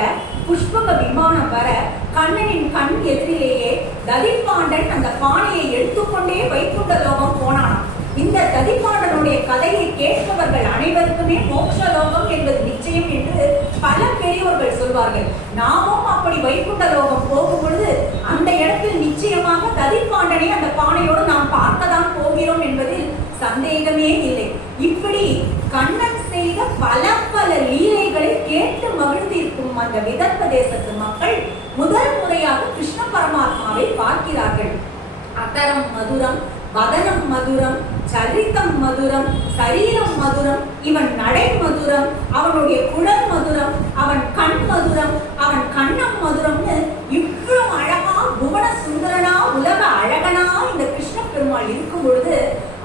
புஷ்பக விமானம் வர கண்ணனின் கண் எதிரிலேயே கதிப்பாண்டன் அந்த பானையை எடுத்துக்கொண்டே வைகுண்ட லோகம் போனானாம். இந்த கதிப்பாண்டனுடைய கதையை கேட்பவர்கள் அனைவருக்குமே மோட்ச லோகம் என்பது நிச்சயம் என்று பல பெரியோர்கள் சொல்வார்கள். நாமும் அப்படி வைகுண்ட லோகம் போகும் பொழுது அந்த இடத்தில் நிச்சயமாக கதிப்பாண்டனை அந்த பானையோடு நாம் பார்க்கத்தான் போகிறோம் என்பதில் சந்தேகமே இல்லை. இப்படி கண்ணன் செய்த பல பல லீலைகளை கேட்டு மகிழ்ந்திருக்கும் அந்த விதர்ப்ப தேசத்து மக்கள் முதல் முறையாக கிருஷ்ண பரமாத்மாவை பார்க்கிறார்கள். அதரம் மதுரம், வதனம் மதுரம், சரித்தம் மதுரம், சரீரம் மதுரம், இவன் நடை மதுரம், அவனுடைய குடல் மதுரம், அவன் கண் மதுரம், அவன் கண்ணம் மதுரம்னு இவ்வளவு அழகா புவன சுந்தரனா உலக அழகனா இந்த கிருஷ்ண பெருமாள் இருக்கும் பொழுது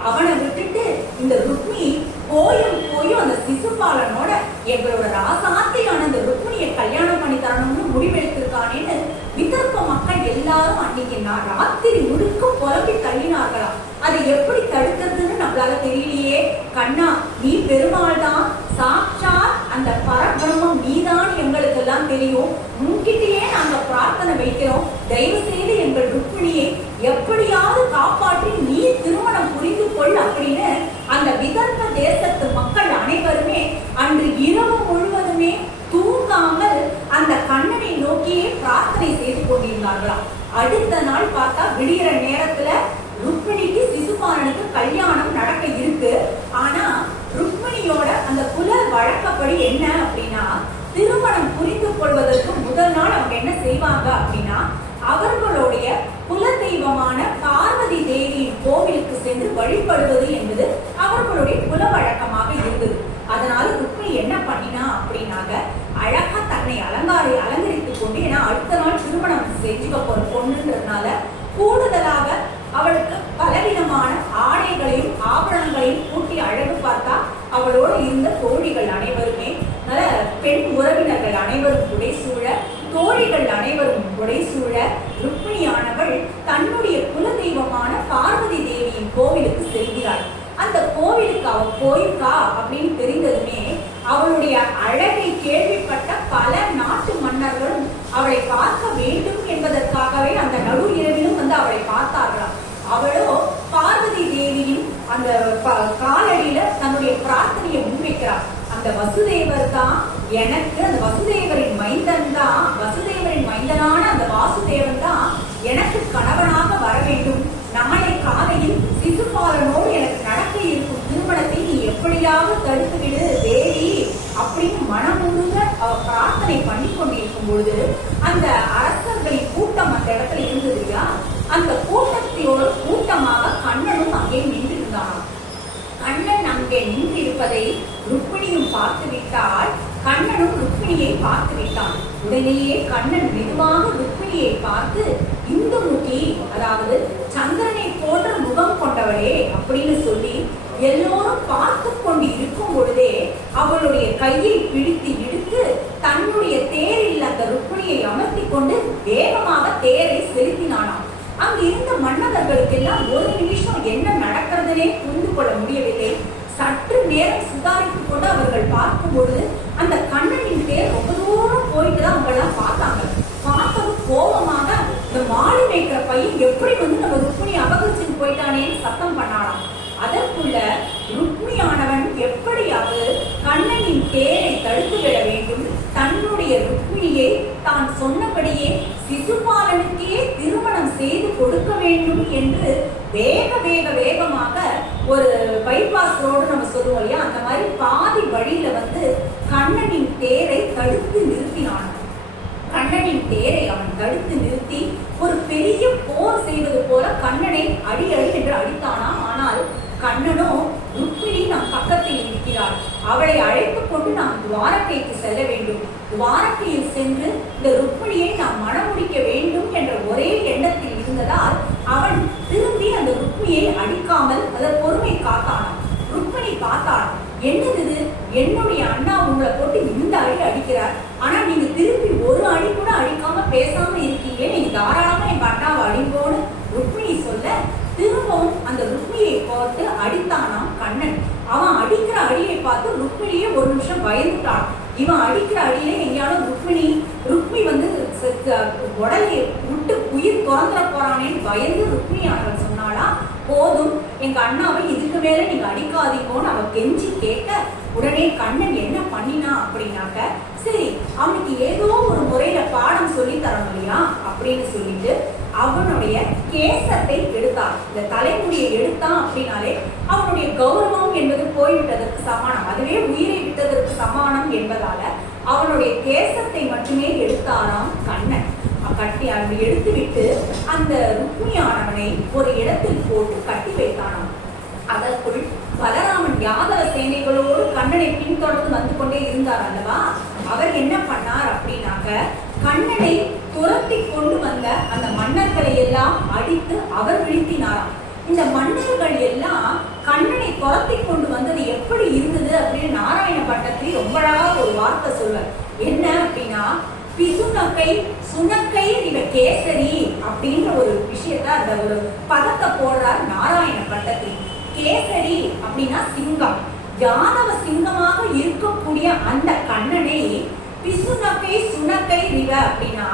அவனை விட்டுட்டு இந்த ருக்மி போயும் அந்த சிசுபாலனோட எங்களோட ராசாத்தியான அந்த ருக்மிணியை கல்யாணம் பண்ணி தரணும்னு முடிவெடுத்திருக்கானேன்னு விதர்ப்ப மக்கள் எல்லாரும் அன்னைக்கு ராத்திரி முழுக்க புலம்பி தள்ளினார்களாம். அதை எப்படி தடுக்கிறதுன்னு நம்மளால தெரியலையே. கண்ணா நீ பெருமாள் தான், சாட்சாத் அந்த பரபிரம்மம் நீதான் எங்களுக்கு எல்லாம் தெரியும். முன்கிட்டயே நாங்க பிரார்த்தனை வைக்கிறோம், தயவு செய்து எங்கள் ருக்மிணியை எப்படியாவது காப்பாற்றி நீ திருமணம் புரிந்து கொள் அப்படின்னு அந்த விதர்ப்ப தேசத்து மக்கள் அனைவருமே அன்று இரவு முழுவதுமே தூங்காமல் அந்த கண்ணனை நோக்கியே பிரார்த்தனை செய்து கொண்டிருந்தார்களாம். அடுத்த நாள் பார்த்தா விடிகிற நேரத்துல ருக்மிணிக்கு சிசுபாலனுக்கு கல்யாணம் நடக்க இருக்கு. ஆனா ருக்மிணியோட அந்த குல வழக்கப்படி என்ன அப்படின்னா, திருமணம் புரிந்து கொள்வதற்கு முதல் நாள் அவங்க என்ன செய்வாங்க அப்படின்னா, அவர்களுடைய குல தெய்வமான பார்வதி தேவியின் கோவிலுக்கு சென்று வழிபடுவது என்பது அவர்களுடைய குல வழக்கமாக இருந்தது. அதனால ருக்மிணி என்ன பண்ணினா அப்படின்னாக்க, அழகா தன்னை அலங்கரித்துக் கொண்டு, ஏன்னா அடுத்த நாள் திருமணம் செஞ்சுக்க போற பொண்ணுன்றதுனால கூடுதலாக அவளுக்கு பலவிதமான ஆடைகளையும் ஆபரணங்களையும் கூட்டி அழகு பார்த்தா அவளோடு இருந்த தோழிகள் அனைவருமே, நல்ல பெண் உறவினர்கள் அனைவரும் புடைசூழ, தோழிகள் அனைவரும் புடைசூழ, ருக்மிணியானவள் தன்னுடைய குல தெய்வமான பார்வதி தேவியின் கோவிலுக்கு செல்கிறாள். அந்த கோவிலுக்கு அவ போயிருக்கா அப்படின்னு தெரிந்ததுமே அவளுடைய அழகை கேள்விப்பட்ட பல நாட்டு மன்னர்களும் அவளை பார்க்க வேண்டும் என்பதற்காகவே அந்த நடு இரவிலும் வந்து அவளை பார்த்தார்களாம். அவளோ பார்வதி தேவியின் அந்த காலடியில தன்னுடைய பிரார்த்தனையை முன்வைக்கிறார். அந்த வசுதேவர் தான் எனக்கு, அந்த வசுதேவரின் மைந்தன் தான், வசுதேவரின் மைந்தனான அந்த வாசுதேவன் தான் எனக்கு கணவனாக வர வேண்டும். நாளை காலையில் சிசுபாலனோடு எனக்கு நடக்க இருக்கும் திருமணத்தை நீ எப்படியாவது தடுத்து விடு தேவி அப்படின்னு மனமுழுங்க பிரார்த்தனை பண்ணி கொண்டிருக்கும் பொழுது அந்த அரசர்களின் கூட்டம் அந்த இடத்துல இருந்தது இல்லையா, அந்த கூட்டத்தோடு கூட்டமாக கண்ணனும் அங்கே நின்று இருந்தான். கண்ணன் அங்கே நின்று இருப்பதை ருக்மிணியும் பார்த்து விட்டால், கண்ணனும் ருக்மிணியை பார்த்து விட்டான். உடனேயே கண்ணன் மெதுவாக ருக்மிணியை பார்த்து, இந்துமுகி, அதாவது சந்திரனை போல கையை பிடித்து இழுத்து தன்னுடைய தேரில் அந்த ருக்மிணியை அமர்த்தி கொண்டு வேகமாக தேரை செலுத்தினானாம். அங்கு இருந்த மன்னவர்களுக்கெல்லாம் ஒரு நிமிஷம் என்ன நடக்கிறதுனே புரிந்து கொள்ள முடியவில்லை. சற்று நேரம் சுதாரித்துக் கொண்டு அவர்கள் பார்க்கும் பொழுது அந்த கண்ணனின் தேர் ரொம்ப தூரம் போயிட்டு தான் அவங்க எல்லாம் பார்த்தாங்க. பார்த்ததும் கோபமாக இந்த மாடு மேய்க்கிற பையன் எப்படி நம்ம ருக்மிணி அபகரிச்சுட்டு போயிட்டானேன்னு சத்தம் பண்ணாராம். அதற்குள்ள ருக்மிணியானவன் எப்படியாவது கண்ணனின் தேரை தடுத்து விட வேண்டும், தன்னுடைய ருக்மிணியை தான் சொன்னபடியே சிசுபாலனுக்கே திருமணம் செய்து கொடுக்க வேண்டும் என்று வேகமாக ஒரு பைபாஸ் ரோடு நம்ம சொல்லுவோம் இல்லையா, அந்த மாதிரி பாதி வழியில கண்ணனின் தேரை தடுத்து நிறுத்தினான். கண்ணனின் தேரை அவன் தடுத்து நிறுத்தி ஒரு பெரிய போர் செய்வது போல கண்ணனை அடி என்று அடித்தானாம். ஆனால் கண்ணனோ ருக்மிணி நம் பக்கத்தில் இருக்கிறாள், அவளை அழைத்துக் கொண்டு நாம் துவாரகைக்கு செல்ல வேண்டும், துவாரகையில் சென்று இந்த ருக்மிணியை நாம் மணமுடிக்க வேண்டும் என்ற ஒரே எண்ணத்தில் இருந்ததால் அவன் திரும்பி அந்த ருக்மிணியை அடிக்காமல் அதை பொறுமை காத்தானாம். ருக்மிணி பார்த்தாள், என்னது என்னுடைய அண்ணா உங்களை போட்டு இந்த அடி அடிக்கிறார், ஆனா நீங்க திருப்பி ஒரு அடி கூட அடிக்காம பேசாம இருக்கீங்க, நீங்க தாராளமா எங்க அண்ணாவை அடிங்கோன்னு ருக்மிணி சொல்ல திரும்பவும் அந்த ருக்மிணியை போட்டு அடித்தானாம் கண்ணன். அவன் அடிக்கிற அடியை பார்த்து ருக்மிணியே ஒரு நிமிஷம் பயந்துட்டான். இவன் அடிக்கிற அடியிலே எங்கேயாலும் ருக்மிணி உடலை விட்டு உயிர் துறந்துட போறானேன்னு பயந்து ருக்மிணியானவன் சொன்னாளா, போதும் எங்க அண்ணாவை இதுக்கு மேல நீங்க அடிக்காதீங்கன்னு அவ கெஞ்சி கேட்க உடனே கண்ணன் என்ன பண்ணினா அப்படின்னாக்க, சரி அவனுக்கு ஏதோ ஒரு முறையில பாடம் சொல்லி தரணும் இல்லையா அப்படின்னு சொல்லிட்டு அவனுடைய கேசத்தை எடுத்தான். இந்த தலைமுடியை எடுத்தான் அப்படின்னாலே அவனுடைய கௌரவம் என்பது போய்விட்டதற்கு சமானம், அதுவே உயிரை விட்டதற்கு சமானம் என்பதால அவனுடைய கேசத்தை மட்டுமே எடுத்தாராம் கண்ணன். கட்டி அதை எடுத்துவிட்டு அந்த ருக்மிணியானவனை ஒரு இடத்தில் போட்டு கட்டி வைத்தானாம். அதற்குள் பலராமன் யாதவ சேனைகளோடு கண்ணனை பின்தொடர்ந்து வந்து கொண்டே இருந்தார் அல்லவா. அவர் என்ன பண்ணார் அப்படின்னாக்க, கண்ணனை துரத்தி கொண்டு வந்த அந்த மன்னர்களை எல்லாம் அடித்து அவர் வீழ்த்தினாராம். இந்த மன்னர்கள் எல்லாம் கண்ணனை துரத்தி கொண்டு வந்தது எப்படி இருந்தது அப்படின்னு நாராயண பட்டத்தில் ரொம்ப அழகா ஒரு வார்த்தை சொல்வார். என்ன அப்படின்னா, பிசுனக்கை சுனக்கை இவ கேசரி அப்படின்ற ஒரு விஷயத்த அந்த ஒரு பதத்தை போடுறார் நாராயண பட்டத்தில். கேசரி அப்படின்னா சிங்கம், யாதவ சிங்கமாக இருக்கக்கூடிய அந்த கண்ணனை பிசுனக்கை சுனக்கை ரிவ அப்படின்னா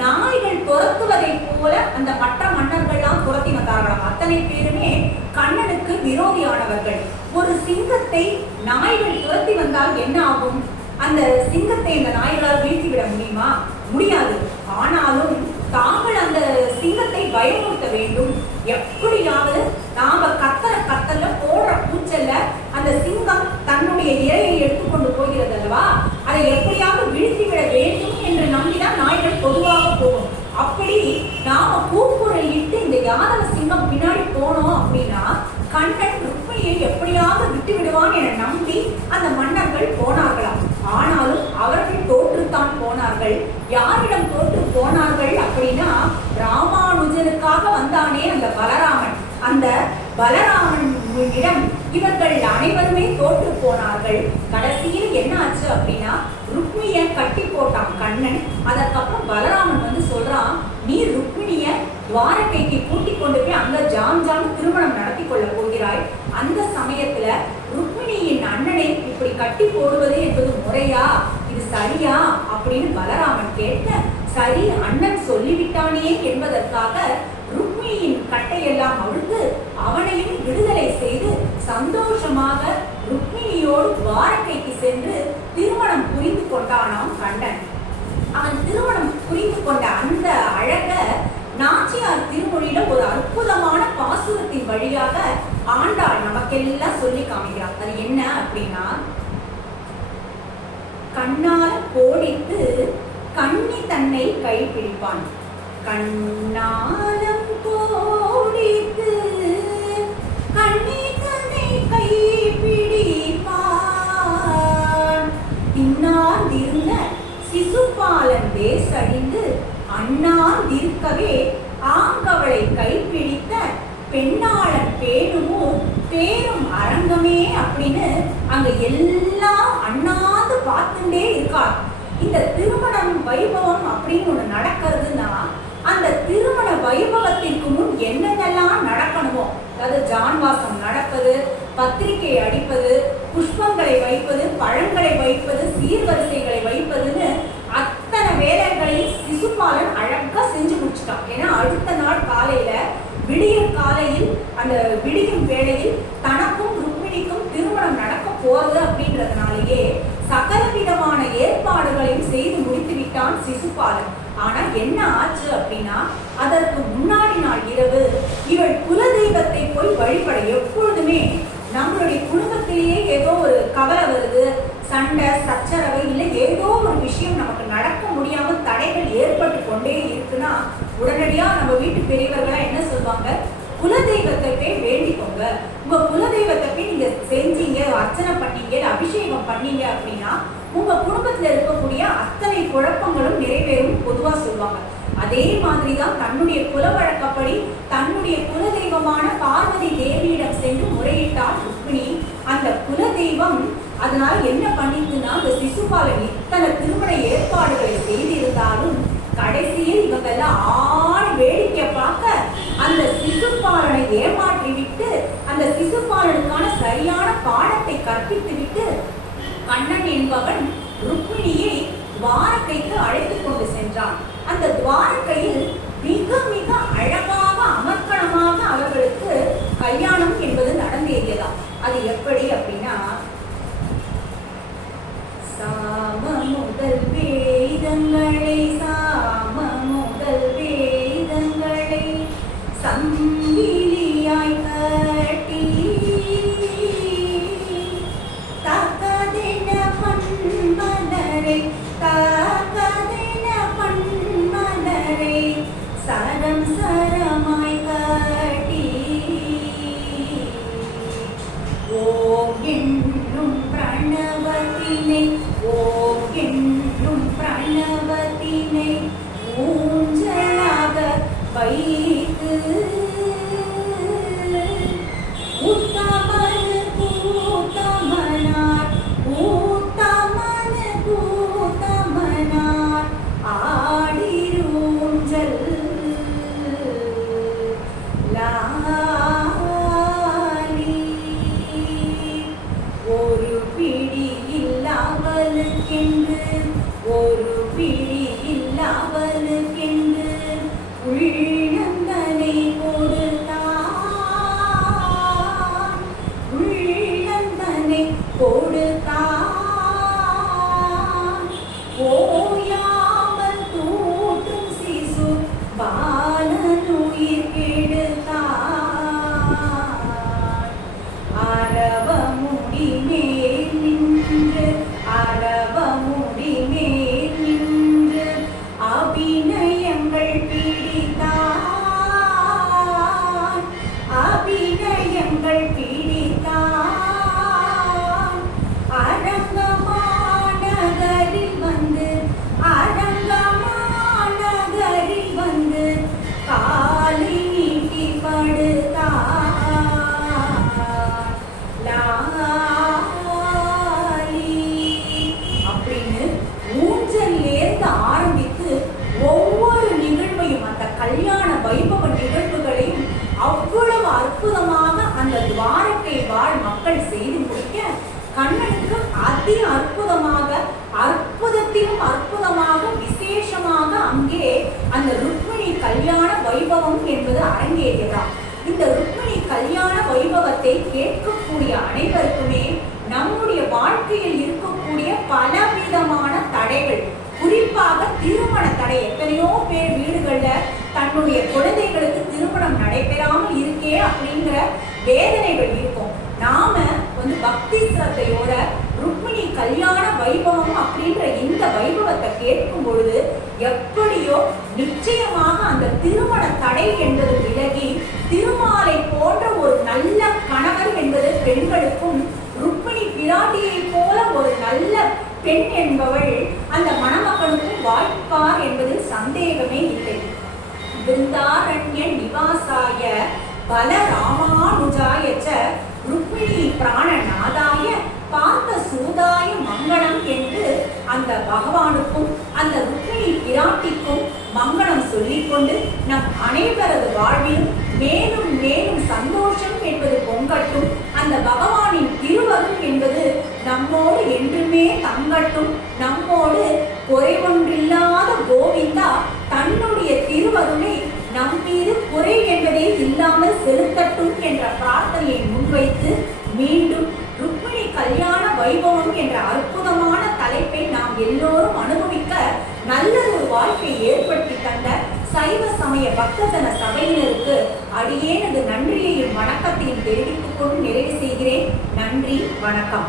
நாய்கள் துரத்துவதை போல அந்த மற்ற மன்னர்கள்லாம் துரத்தி வந்தார்களாம். அத்தனை பேருமே கண்ணனுக்கு விரோதியானவர்கள். ஒரு சிங்கத்தை நாய்கள் துரத்தி வந்தால் என்ன ஆகும்? அந்த சிங்கத்தை இந்த நாய்களால் வீழ்த்தி விட முடியுமா? முடியாது. ஆனாலும் தாங்கள் அந்த சிங்கத்தை பயமுறுத்த வேண்டும். எப்படியாவது நாம கத்தல போடுற கூச்சல்ல அந்த சிங்கம் தன்னுடைய இரையை எடுத்துக்கொண்டு போகிறது அல்லவா, அதை எப்படியாவது வீழ்த்தி விட வேண்டும் என்று நம்பிதான் நாய்கள் பொதுவாக போகும். அப்படி நாம கூக்குரல் இட்டு இந்த யாதவ சிங்கம் பின்னாடி போனோம் அப்படின்னா கண்ணன் ருக்மிணியை எப்படியாவது விட்டு விடுவான் என நம்பி அந்த மன்னர்கள் போனார்களாம். ஆனாலும் அவர்கள் தோற்றுத்தான் போனார்கள். யாரிடம் தோற்று போனார்கள் அப்படின்னா, ராமானுஜனுக்காக வந்தானே அந்த பலராமன், அந்த பலராமனிடம் இவர்கள் அனைவருமே தோற்று போனார்கள். கடைசியில் என்ன ஆச்சு அப்படின்னா, ருக்மிணிய கட்டி போட்டான் கண்ணன். அதற்கப்புறம் பலராமன் சொல்றான், நீ ருக்மிணிய துவாரகைக்கு கூட்டிக் கொண்டு போய் அங்க ஜாம் திருமணம் நடத்தி கொள்ள போகிறாய். அந்த சமயத்துல ருக்மிணியின் அண்ணனை இப்படி கட்டி போடுவது என்பது முறையா, இது சரியா அப்படின்னு பலராமன் கேட்க, சரி அண்ணன் சொல்லிவிட்டானே என்பதற்காக ருக்மிணியின் கட்டையெல்லாம் அவிழ்த்து அவனையும் விடுதலை செய்து சந்தோஷமாக ருக்மிணியோடு துவாரகைக்கு சென்று திருமணம் புரிந்து கொண்டானாம் கண்ணன். அவன் திருமணம் புரிந்து கொண்ட அந்த அழக நாச்சியார் திருமொழியில ஒரு அற்புதமான பாசுரத்தின் வழியாக ஆண்டாள் நமக்கெல்லாம் சொல்லி காமிக்கிறார். அது என்ன அப்படின்னா, கண்ணால கோடித்து கண்ணி தன்னை கைப்பிடிப்பான், கண்ணாலம் கோடித்து கண்ணி தன்னை கைப்பிடிப்பான், இன்னார்ந்திருந்த சிசுபாலன் தேசடிந்து அண்ணார்ந்திருக்கவே ஆங்கவளை கைப்பிடித்த பெண்ணாளன் பேணுமோ பேரும் அரங்கமே அப்படின்னு அங்க எல்லாம் அண்ணாந்து வைபவத்திற்கு முன் என்னென்னலாம் நடக்கணுமோ, அதாவது ஜான்வாசம் நடப்பது, பத்திரிகை அடிப்பது, புஷ்பங்களை வைப்பது, பழங்களை வைப்பது, சீர்வரிசைகளை வைப்பதுன்னு அத்தனை வேலைகளையும் சிசுபாலன் அழகா செஞ்சு முடிச்சுட்டான். ஏன்னா அடுத்த நாள் காலையில விடியும் காலையில் அந்த விடியும் வேளையில் தனக்கும் ருக்மிணிக்கும் திருமணம் நடக்க போறது அப்படின்றதுனாலேயே சகல விதமான ஏற்பாடுகளையும் செய்து முடித்து விட்டான் சிசுபாலன். ஆனா என்ன ஆச்சு அப்படின்னா, அதற்கு முன்னாடி நாள் இரவு இவள் குலதெய்வத்தை போய் வழிபட, எப்பொழுதுமே நம்மளுடைய குடும்பத்திலேயே ஏதோ ஒரு கவலை வருது, சண்டை சச்சரவு இல்லை ஏதோ ஒரு விஷயம் நமக்கு நடக்க முடியாம தடைகள் ஏற்பட்டு கொண்டே இருக்குன்னா உடனடியா நம்ம வீட்டு பெரியவர்களா என்ன சொல்லுவாங்க, குலதெய்வத்தை போய் வேண்டிக்கோங்க. உங்க குலதெய்வத்தை போய் நீங்க செஞ்சீங்க, அர்ச்சனை பண்ணீங்க, அபிஷேகம் பண்ணீங்க அப்படின்னா உங்க குடும்பத்துல இருக்கக்கூடிய அத்தனை குழப்பங்களும் நிறைவேறும் பொதுவா சொல்லுவாங்க. அதே மாதிரிதான் தன்னுடைய குல வழக்கப்படி தன்னுடைய குலதெய்வமான பார்வதி தேவியிடம் சென்று முறையிட்டால் ருக்மிணி. அந்த குலதெய்வம் அதனால என்ன பண்ணிட்டுன்னா, அந்த சிசுபாலன் இத்தனை திருமண ஏற்பாடுகளை செய்திருந்தாலும் கடைசியில் இவங்கெல்லாம் ஆள் வேடிக்கை பார்க்க அந்த சிசுபாலனை ஏமாற்றி விட்டு அந்த சிசுபாலனுக்கான சரியான பாடத்தை கற்பித்து விட்டு கண்ணன் என்பவன் ருக்மிணியை துவாரகைக்கு அழைத்து கொண்டு சென்றான். அந்த துவாரகையில் மிக மிக அழகாக அமர்க்கணமாக அவர்களுக்கு கல்யாணம் என்பது நடந்தேறியதா. அது எப்படி அப்படின்னா, சாம முதல் வேதங்களை சங்கிலியாய் கட்டி தக்கதென பண்மலரை சரம் சரமாய் கட்டி ஓம் என்னும் பிரணவத்தினை ஊஞ்சலாக வைத்து ஊத்தமனார் ஆடிரூஞ்சல் லாலி. ஒரு பிடி இல்லாவலுக்கென்று உள்ளந்தனை கொடுத்தான் ஓயாமல் தூற்றும் சிசு பாலனுயிர் கெடுத்தான். அரவமுடி மேல் நின்று அபிநயங்கள் பிடித்தான். அரங்கமாநகரில் வந்து காலை நீட்டி படுத்தான் லாலி அப்படின்னு ஊஞ்சல்லேருந்து ஆரம்பித்து ஒவ்வொரு நிகழ்வையும் அந்த கல்யாண வைபவ நிகழ்வுகளையும் அவ்வளவு அற்புதமாக அந்த துவாரகை வாழ் மக்கள் செய்து முடிக்க கண்ணனுக்கு அதி அற்புதத்திலும் அற்புதமாக விசேஷமாக அங்கே அந்த ருக்மிணி கல்யாண வைபவம் என்பது அரங்கேறியதாம். இந்த ருக்மிணி கல்யாண வைபவத்தை கேட்கக்கூடிய அனைவருக்குமே நம்முடைய வாழ்க்கையில் இருக்கக்கூடிய பலவிதமான தடைகள், குறிப்பாக திருமண தடை, எத்தனையோ பேர் வீடுகள்ல தன்னுடைய குழந்தைகளுக்கு திருமணம் நடைபெறாமல் இருக்கே அப்படிங்கிற வேதனைகள் இருக்கும். நாம பக்தி சிரத்தையோட ருக்மிணி கல்யாண வைபவம் அப்படின்ற இந்த வைபவத்தை கேட்கும் பொழுது எப்படியோ நிச்சயமாக அந்த திருமண தடை என்பது விலகி திருமாலை போன்ற ஒரு நல்ல கணவர் என்பது பெண்களுக்கும், ருக்மிணி பிராட்டியை போல ஒரு நல்ல பெண் என்பவள் அந்த மணமக்களுக்கும் வாய்ப்பார் என்பதில் சந்தேகமே இல்லை. பிருந்தாரண்ய நிவாசாய பலராமானுஜாயச்ச ருக்மிணி பிராணநாதாய பார்த்த சூதாய மங்களம் என்று அந்த பகவானுக்கும் அந்த ருக்மிணி பிராட்டிக்கும் மங்களம் சொல்லிக்கொண்டு நம் அனைவரது வாழ்விலும் மேலும் மேலும் சந்தோஷம் என்பது பொங்கட்டும். அந்த பகவானின் திருவருள் என்பது நம்மோடு என்றுமே தங்கட்டும். நம்மோடு குறைவொன்றில்லாத கோவிந்தா தன்னுடைய திருவருளை நம் மீது குறை என்பதே இல்லாமல் செலுத்தட்டும் என்ற பிரார்த்தனையை முன்வைத்து மீண்டும் ருக்மிணி கல்யாண வைபவம் என்ற அற்புதமான தலைப்பை நாம் எல்லோரும் அனுபவிக்க நல்லதொரு வாழ்க்கை ஏற்படுத்தி தந்த சைவ சமய பக்தஜன சபையினருக்கு அடியேனது நன்றியையும் வணக்கத்தையும் தெரிவித்துக் கொண்டு நிறைவு செய்கிறேன். நன்றி, வணக்கம்.